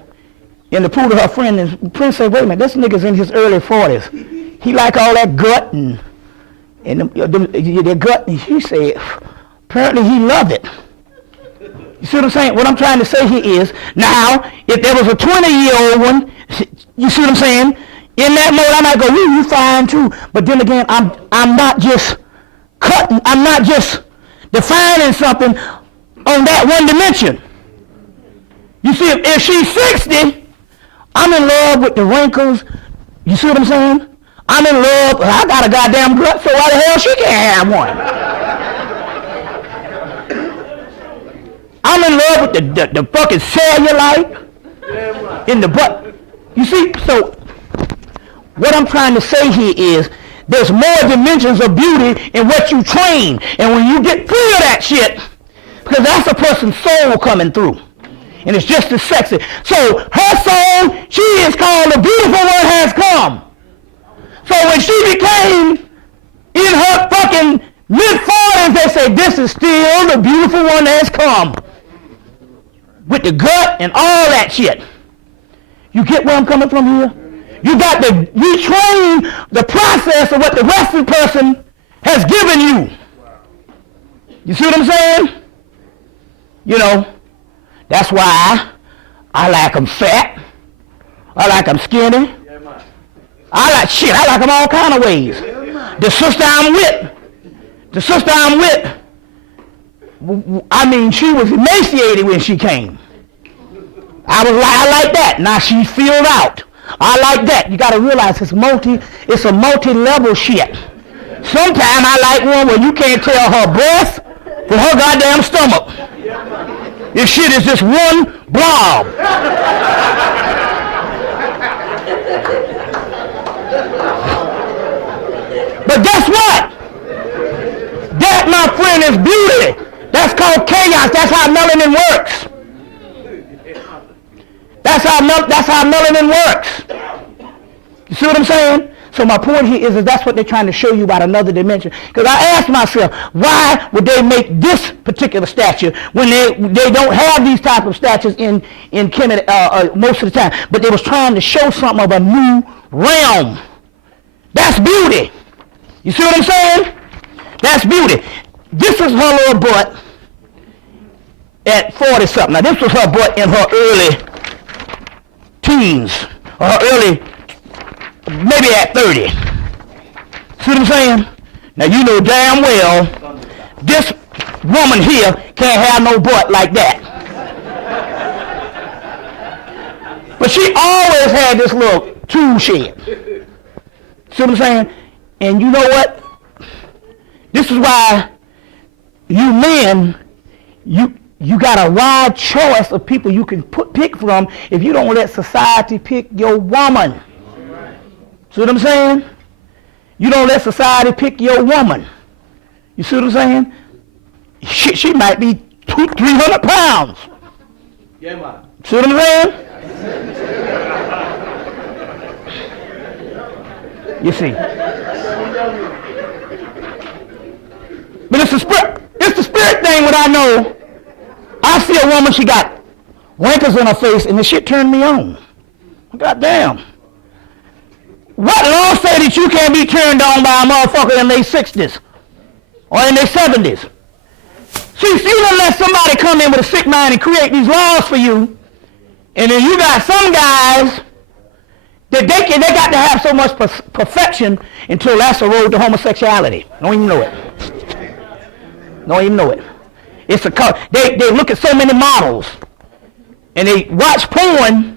to her friend, and the friend said, wait a minute, this nigga's in his early 40s. He like all that gut and the gut, and she said, apparently he loved it. You see what I'm saying? What I'm trying to say here is, now, if there was a 20-year-old one, you see what I'm saying? In that mode, I might go, you fine too. But then again, I'm not just cutting, I'm not just defining something on that one dimension. You see, if she's 60, I'm in love with the wrinkles. You see what I'm saying? I'm in love. I got a goddamn gut, so why the hell she can't have one? I'm in love with the fucking cellulite in the butt. You see, so what I'm trying to say here is there's more dimensions of beauty in what you train. And when you get free of that shit, because that's a person's soul coming through. And it's just as sexy. So her soul, she is called the beautiful one has come. So when she became in her fucking mid-40s, they say this is still the beautiful one that has come. With the gut and all that shit. You get where I'm coming from here? You got to retrain the process of what the Western person has given you. You see what I'm saying? You know, that's why I like them fat. I like them skinny. I like them all kind of ways. The sister I'm with, I mean, she was emaciated when she came. I like that. Now she's filled out. I like that. You got to realize it's a multi-level shit. Sometimes I like one where you can't tell her breast from her goddamn stomach. This shit is just one blob. But guess what? That, my friend, is beauty. That's called chaos. That's how melanin works. That's how melanin works. You see what I'm saying? So my point here is that's what they're trying to show you about another dimension. Because I asked myself, why would they make this particular statue when they don't have these type of statues in Kemet most of the time? But they was trying to show something of a new realm. That's beauty. You see what I'm saying? That's beauty. This is her little butt at 40-something. Now, this was her butt in her early teens, or her early, maybe at 30. See what I'm saying? Now, you know damn well this woman here can't have no butt like that. But she always had this little tool shed. See what I'm saying? And you know what? This is why you men, you got a wide choice of people you can pick from if you don't let society pick your woman. See what I'm saying? You don't let society pick your woman. You see what I'm saying? She might be 300 pounds. Yemaya. See what I'm saying? You see. But it's the spirit thing. What I know, I see a woman, she got wrinkles in her face, and the shit turned me on. God damn. What law say that you can't be turned on by a motherfucker in their 60s or in their 70s? See, you don't let somebody come in with a sick mind and create these laws for you, and then you got some guys that they got to have so much perfection until that's a road to homosexuality. Don't even know it. Don't even know it. It's a they look at so many models, and they watch porn.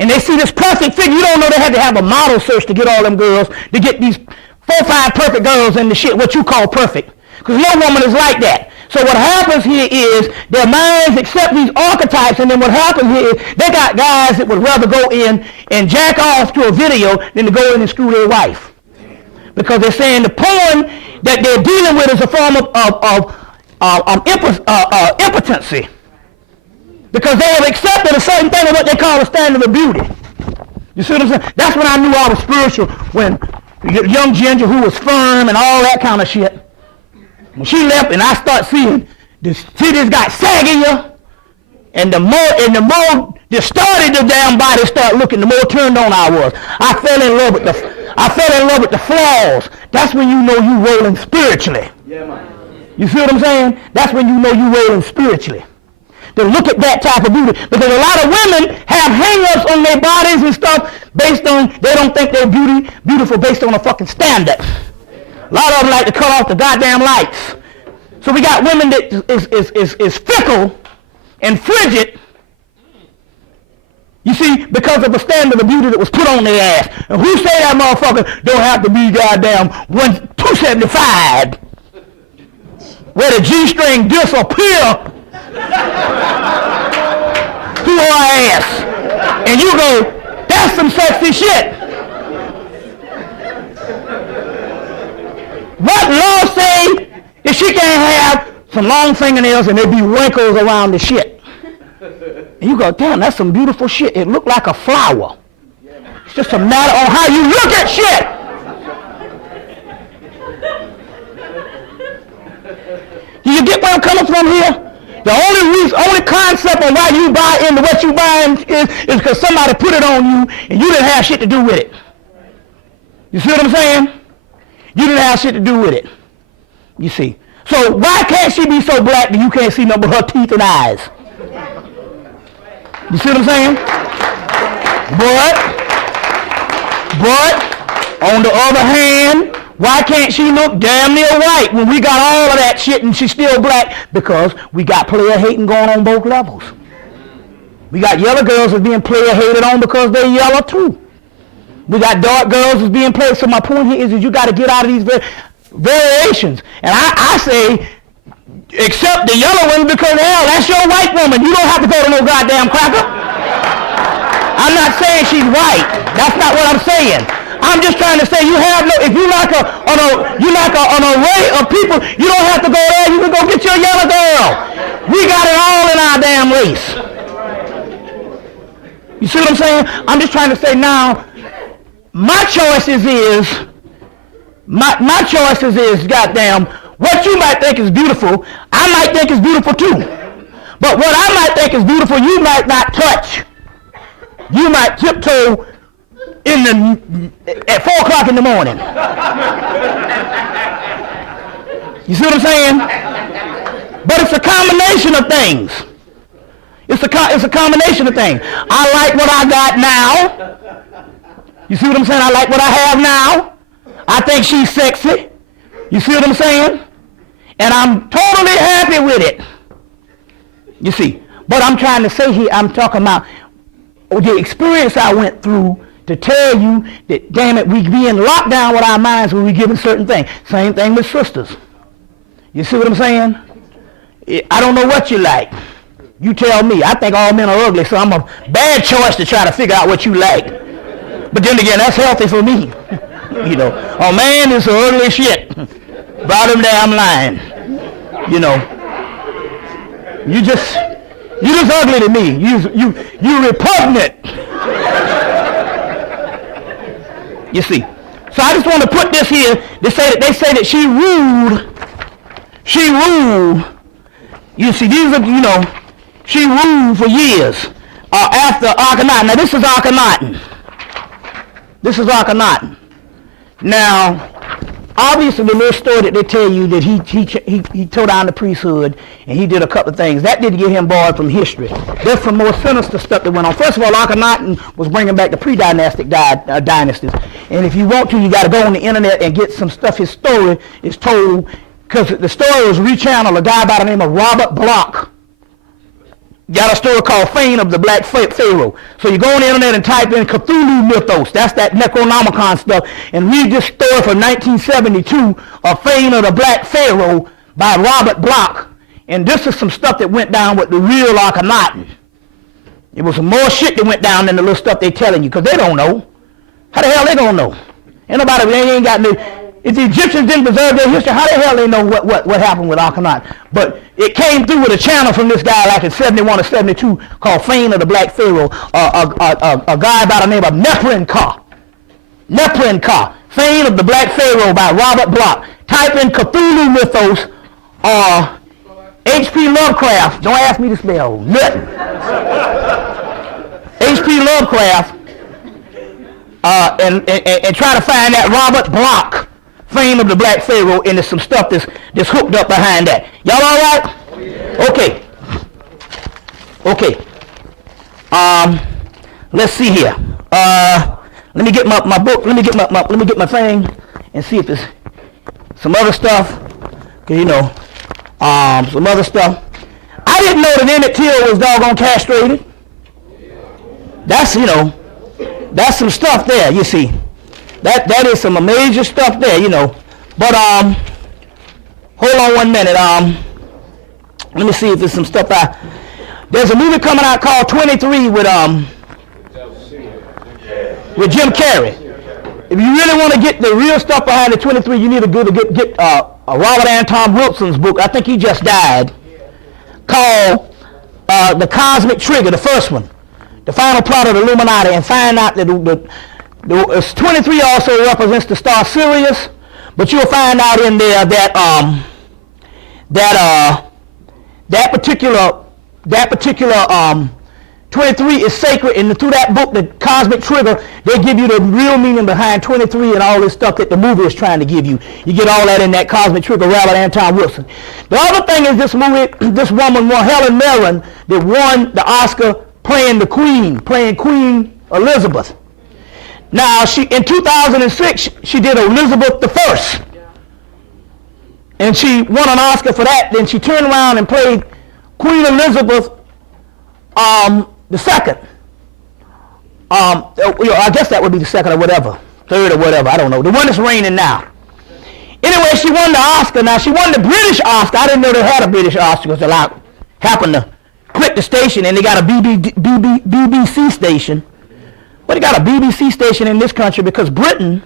And they see this perfect figure. You don't know they had to have a model search to get all them girls, to get these 4 or 5 perfect girls in the shit, what you call perfect. Because no woman is like that. So what happens here is their minds accept these archetypes, and then what happens here is they got guys that would rather go in and jack off to a video than to go in and screw their wife. Because they're saying the porn that they're dealing with is a form of impotency. Because they have accepted a certain thing of what they call a standard of beauty. You see what I'm saying? That's when I knew I was spiritual, when young Ginger, who was firm and all that kind of shit, when she left and I start seeing this titties got saggier, and the more distorted the damn body start looking, the more turned on I was. I fell in love with the flaws. That's when you know you rolling spiritually. Yeah, man. You see what I'm saying? That's when you know you rolling spiritually. To look at that type of beauty, because a lot of women have hang-ups on their bodies and stuff based on, they don't think they're beautiful based on a fucking standard. A lot of them like to cut off the goddamn lights. So we got women that is fickle and frigid, you see, because of the standard of beauty that was put on their ass. And who say that motherfucker don't have to be goddamn 275, where the G-string disappear through her ass, and you go, that's some sexy shit. What law say that she can't have some long fingernails and there be wrinkles around the shit? And you go, damn, that's some beautiful shit. It looked like a flower. It's just a matter of how you look at shit. Do you get where I'm coming from here? The only concept of why you buy into what you buying is because somebody put it on you and you didn't have shit to do with it. You see what I'm saying? You didn't have shit to do with it. You see. So why can't she be so black that you can't see nothing but her teeth and eyes? You see what I'm saying? But on the other hand, why can't she look damn near white when we got all of that shit and she's still black? Because we got player hating going on both levels. We got yellow girls that's being player hated on because they're yellow too. We got dark girls that's being played. So my point here is that you got to get out of these variations. And I say, accept the yellow one because hell, that's your white woman. You don't have to go to no goddamn cracker. I'm not saying she's white. That's not what I'm saying. I'm just trying to say you have no, if you like an array of people, you don't have to go there, you can go get your yellow girl. We got it all in our damn race. You see what I'm saying? I'm just trying to say now, my choices is goddamn, what you might think is beautiful, I might think is beautiful too. But what I might think is beautiful, you might not touch. You might tiptoe at 4 o'clock in the morning. You see what I'm saying? But it's a combination of things. It's a combination of things. I like what I got now. You see what I'm saying? I like what I have now. I think she's sexy. You see what I'm saying? And I'm totally happy with it. You see. But I'm trying to say here, I'm talking about the experience I went through to tell you that, damn it, we be in lockdown with our minds when we given certain things. Same thing with sisters. You see what I'm saying? I don't know what you like. You tell me. I think all men are ugly, so I'm a bad choice to try to figure out what you like. But then again, that's healthy for me. You know, a man is ugly shit. Bottom damn line. You know, you just ugly to me. You repugnant. You see. So I just want to put this here. They say that she ruled. You see, these are, you know, she ruled for years after Akhenaten. Now this is Akhenaten. This is Akhenaten. Now, obviously the little story that they tell you that he tore down the priesthood and he did a couple of things, that didn't get him barred from history. There's some more sinister stuff that went on. First of all, Akhenaten was bringing back the pre-dynastic dynasties. And if you want to, you got to go on the internet and get some stuff. His story is told, because the story was rechanneled, a guy by the name of Robert Bloch. Got a story called Fane of the Black Pharaoh. So you go on the internet and type in Cthulhu mythos, that's that Necronomicon stuff, and read this story from 1972 of Fane of the Black Pharaoh by Robert Bloch. And this is some stuff that went down with the real Akhenaten. It was some more shit that went down than the little stuff they telling you, because they don't know. How the hell they gonna know? Ain't nobody, they ain't got no. If the Egyptians didn't preserve their history, how the hell they know what happened with Akhenaten? But it came through with a channel from this guy like in 71 or 72 called Fane of the Black Pharaoh, a guy by the name of Neprin-Ka. Fane of the Black Pharaoh by Robert Bloch. Type in Cthulhu mythos or H.P. Lovecraft. Don't ask me to spell nothing. H.P. Lovecraft and try to find that Robert Bloch. Fame of the Black Pharaoh, and there's some stuff that's hooked up behind that. Y'all all right? Okay. Let's see here. Let me get my book. Let me get my thing and see if there's some other stuff. Cause you know, some other stuff. I didn't know that Emmett Till was doggone castrated. That's, you know, that's some stuff there. You see. That is some major stuff there, you know. But hold on 1 minute. Let me see if there's some stuff. There's a movie coming out called 23 with Jim Carrey. If you really want to get the real stuff behind the 23, you need to go to get Robert Anton Wilson's book. I think he just died. Called The Cosmic Trigger, the first one, the final plot of the Illuminati, and find out that the 23 also represents the star Sirius, but you'll find out in there that that particular 23 is sacred, and through that book, The Cosmic Trigger, they give you the real meaning behind 23 and all this stuff that the movie is trying to give you. You get all that in that Cosmic Trigger, Robert Anton Wilson. The other thing is this movie, this woman, Helen Mirren, that won the Oscar playing Queen Elizabeth. Now, in 2006, she did Elizabeth I. And she won an Oscar for that. Then she turned around and played Queen Elizabeth the second. I guess that would be the second or whatever. Third or whatever. I don't know. The one that's reigning now. Anyway, she won the Oscar. Now, she won the British Oscar. I didn't know they had a British Oscar because they happened to quit the station and they got a BBC station. But they got a BBC station in this country because Britain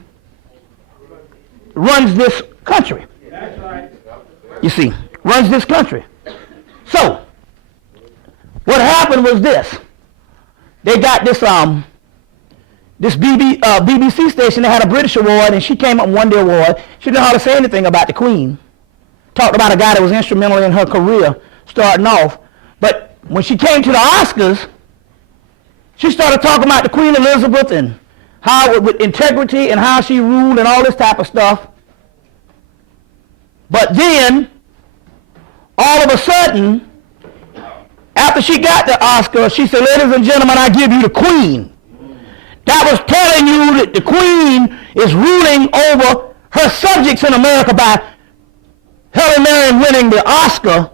runs this country. That's right. You see, runs this country. So, what happened was this. They got this BBC station that had a British award, and she came up and won the award. She didn't know how to say anything about the Queen. Talked about a guy that was instrumental in her career starting off. But when she came to the Oscars, she started talking about the Queen Elizabeth and how with integrity and how she ruled and all this type of stuff. But then, all of a sudden, after she got the Oscar, she said, "Ladies and gentlemen, I give you the Queen." That was telling you that the Queen is ruling over her subjects in America by Helen Mirren winning the Oscar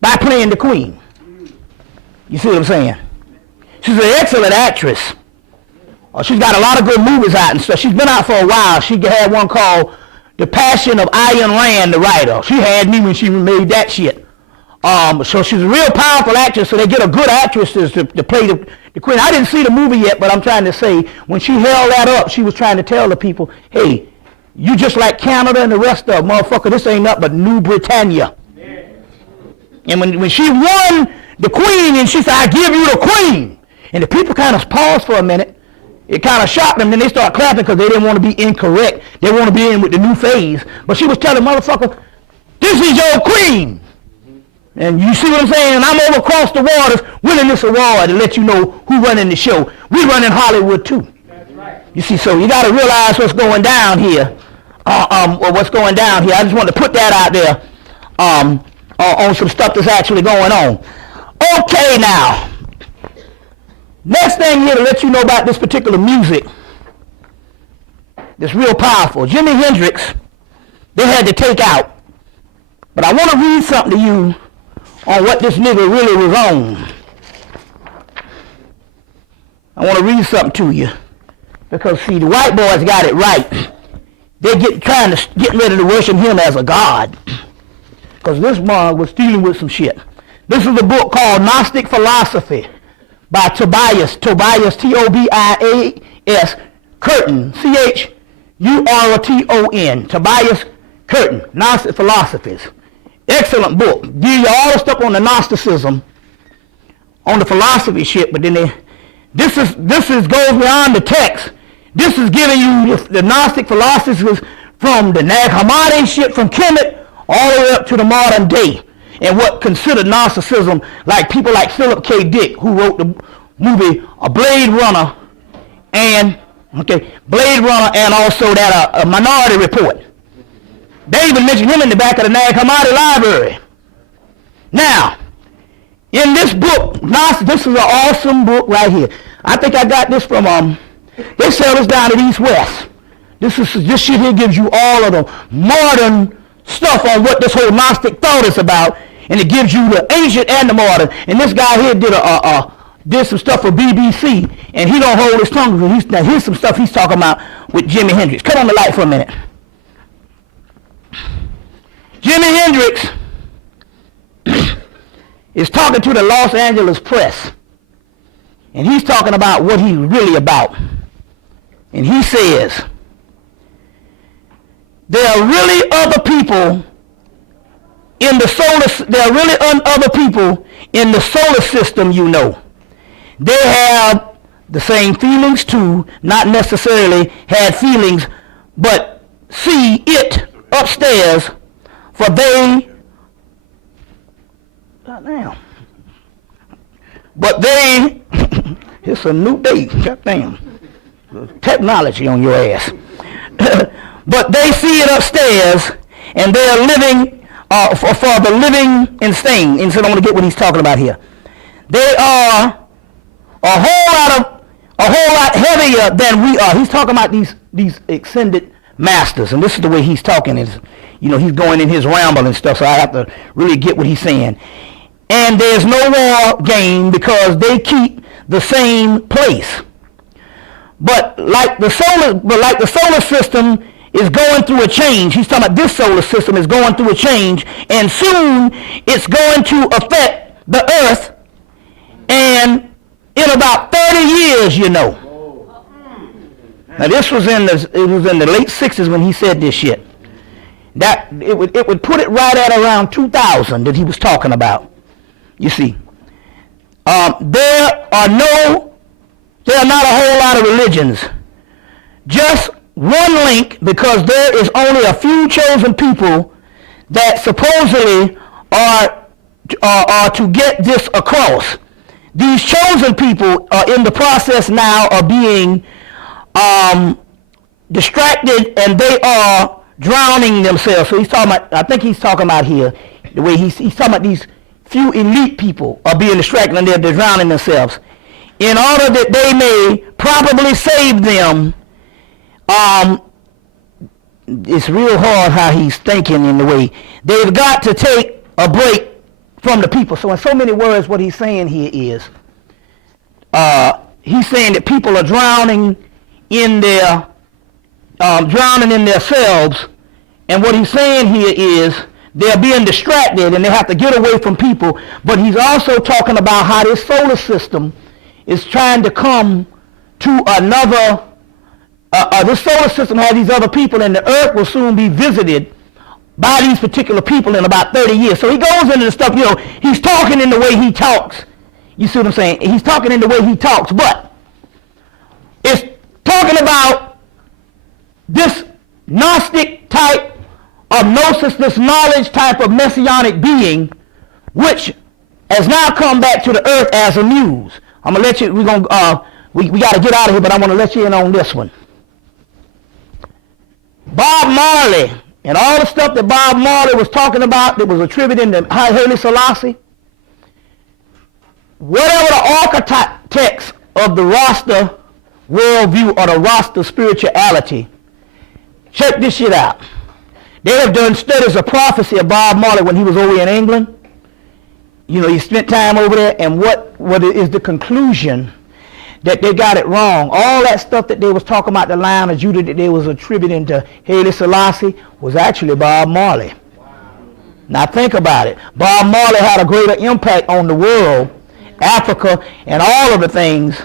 by playing the Queen. You see what I'm saying? She's an excellent actress. She's got a lot of good movies out and stuff. She's been out for a while. She had one called The Passion of Ayn Rand, the writer. She had me when she made that shit. So she's a real powerful actress, so they get a good actress to play the queen. I didn't see the movie yet, but I'm trying to say, when she held that up, she was trying to tell the people, hey, you just like Canada and the rest of them, motherfucker, this ain't nothing but New Britannia. Yeah. And when she won the queen, and she said, I give you the queen, and the people kind of paused for a minute. It kind of shocked them, then they start clapping because they didn't want to be incorrect. They want to be in with the new phase. But she was telling motherfucker, this is your queen. And you see what I'm saying? And I'm over across the waters winning this award to let you know who running the show. We run in Hollywood too. That's right. You see, so you got to realize what's going down here. Or what's going down here. I just want to put that out there on some stuff that's actually going on. Okay, now. Next thing here to let you know about this particular music that's real powerful. Jimi Hendrix, they had to take out. But I want to read something to you on what this nigga really was on. I want to read something to you. Because, see, the white boys got it right. They get ready to worship him as a god. Because this mug was dealing with some shit. This is a book called Gnostic Philosophy by Tobias, T-O-B-I-A-S, Curtin, C-H-U-R-T-O-N, Tobias Curtin, Gnostic Philosophies. Excellent book. Give you all the stuff on the Gnosticism, on the philosophy shit, but then this is goes beyond the text. This is giving you the Gnostic philosophies from the Nag Hammadi shit from Kemet all the way up to the modern day. And what considered Gnosticism, like people like Philip K. Dick, who wrote the movie Blade Runner and also that a Minority Report. They even mentioned him in the back of the Nag Hammadi library. Now, in this book, this is an awesome book right here. I think I got this from they sell this down at East West. This shit here gives you all of the modern stuff on what this whole Gnostic thought is about, and it gives you the ancient and the modern. And this guy here did some stuff for BBC, and he don't hold his tongue. Now here's some stuff he's talking about with Jimi Hendrix. Cut on the light for a minute. Jimi Hendrix is talking to the Los Angeles press, and he's talking about what he's really about. And he says, there are really other people in the solar system, you know. They have the same feelings too, not necessarily had feelings, but see it upstairs, for they, goddamn, but they, it's a new day, goddamn, technology on your ass. But they see it upstairs, and they are living for the living and staying. And so I'm going to get what he's talking about here. They are a whole lot heavier than we are. He's talking about these ascended masters, and this is the way he's talking. Is, you know, he's going in his ramble and stuff, so I have to really get what he's saying. And there's no war game because they keep the same place. But like the solar system is going through a change. He's talking about this solar system is going through a change, and soon it's going to affect the earth, and in about 30 years, you know. Now this was in the late 60s when he said this shit. That it would put it right at around 2000 that he was talking about. You see, there are not a whole lot of religions. Just one link, because there is only a few chosen people that supposedly are to get this across. These chosen people are in the process now of being distracted, and they are drowning themselves. So he's talking about, I think he's talking about here, the way he's talking about these few elite people are being distracted and they're drowning themselves. In order that they may probably save them, it's real hard how he's thinking in the way. They've got to take a break from the people. So in so many words, what he's saying here is, he's saying that people are drowning in their, drowning in themselves. And what he's saying here is they're being distracted and they have to get away from people. But he's also talking about how this solar system is trying to come to another, this solar system has these other people, and the earth will soon be visited by these particular people in about 30 years. So he goes into the stuff, he's talking in the way he talks. You see what I'm saying? He's talking in the way he talks, but it's talking about this Gnostic type of gnosis, this knowledge type of messianic being, which has now come back to the earth as a muse. I'm gonna let you. We got to get out of here, but I want to let you in on this one. Bob Marley and all the stuff that Bob Marley was talking about that was attributed to Haile Selassie. Whatever the archetypes of the Rasta worldview or the Rasta spirituality, check this shit out. They have done studies of prophecy of Bob Marley when he was over in England. He spent time over there, and what is the conclusion? That they got it wrong. All that stuff that they was talking about, the line of Judah that they was attributing to Haile Selassie, was actually Bob Marley. Wow. Now think about it. Bob Marley had a greater impact on the world, Africa, and all of the things.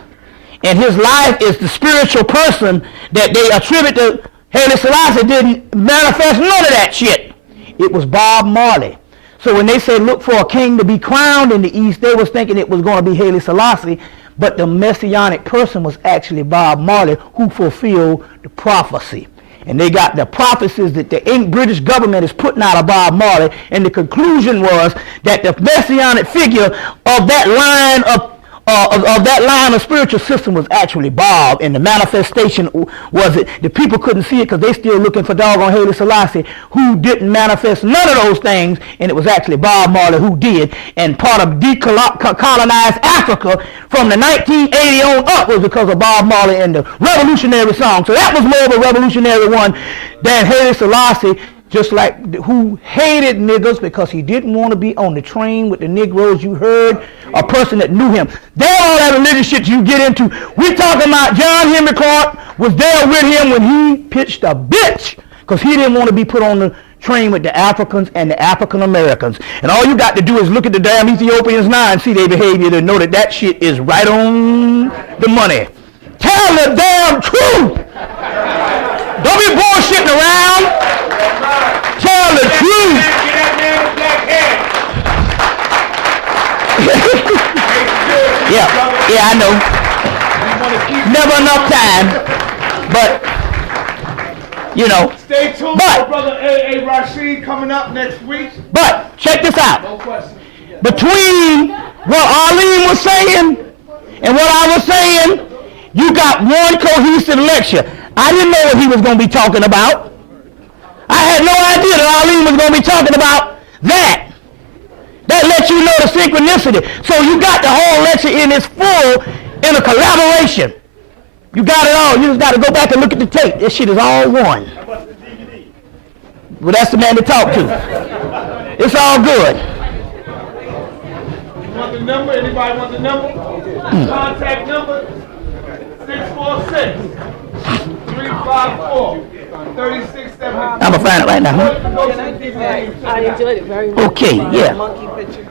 And his life is the spiritual person that they attribute to Haile Selassie didn't manifest none of that shit. It was Bob Marley. So when they say look for a king to be crowned in the East, they was thinking it was going to be Haile Selassie. But the messianic person was actually Bob Marley, who fulfilled the prophecy. And they got the prophecies that the British government is putting out of Bob Marley, and the conclusion was that the messianic figure of that line of spiritual system was actually Bob, and the manifestation was it. The people couldn't see it because they still looking for doggone Haile Selassie, who didn't manifest none of those things, and it was actually Bob Marley who did. And part of decolonized Africa from the 1980 on up was because of Bob Marley and the revolutionary song. So that was more of a revolutionary one than Haile Selassie, just like who hated niggers because he didn't want to be on the train with the Negroes. You heard a person that knew him. That's all that religious shit you get into. We talking about John Henry Clark was there with him when he pitched a bitch because he didn't want to be put on the train with the Africans and the African Americans. And all you got to do is look at the damn Ethiopians now and see their behavior to know that that shit is right on the money. Tell the damn truth. Don't be bullshitting around. Tell the truth. Yeah, I know. Never enough time, but Stay tuned for brother A.A. Rashid coming up next week. But check this out. No question. Between what Alim was saying and what I was saying, you got one cohesive lecture. I didn't know what he was going to be talking about. I had no idea that Alim was going to be talking about that. That lets you know the synchronicity. So you got the whole lecture in its full in a collaboration. You got it all. You just got to go back and look at the tape. This shit is all one. How about the DVD? Well, that's the man to talk to. It's all good. You want the number? Anybody want the number? Contact number 646-354-3670. I'm going to find it right now. Go to the DVD. I enjoyed it very much. Okay, yeah. Monkey picture.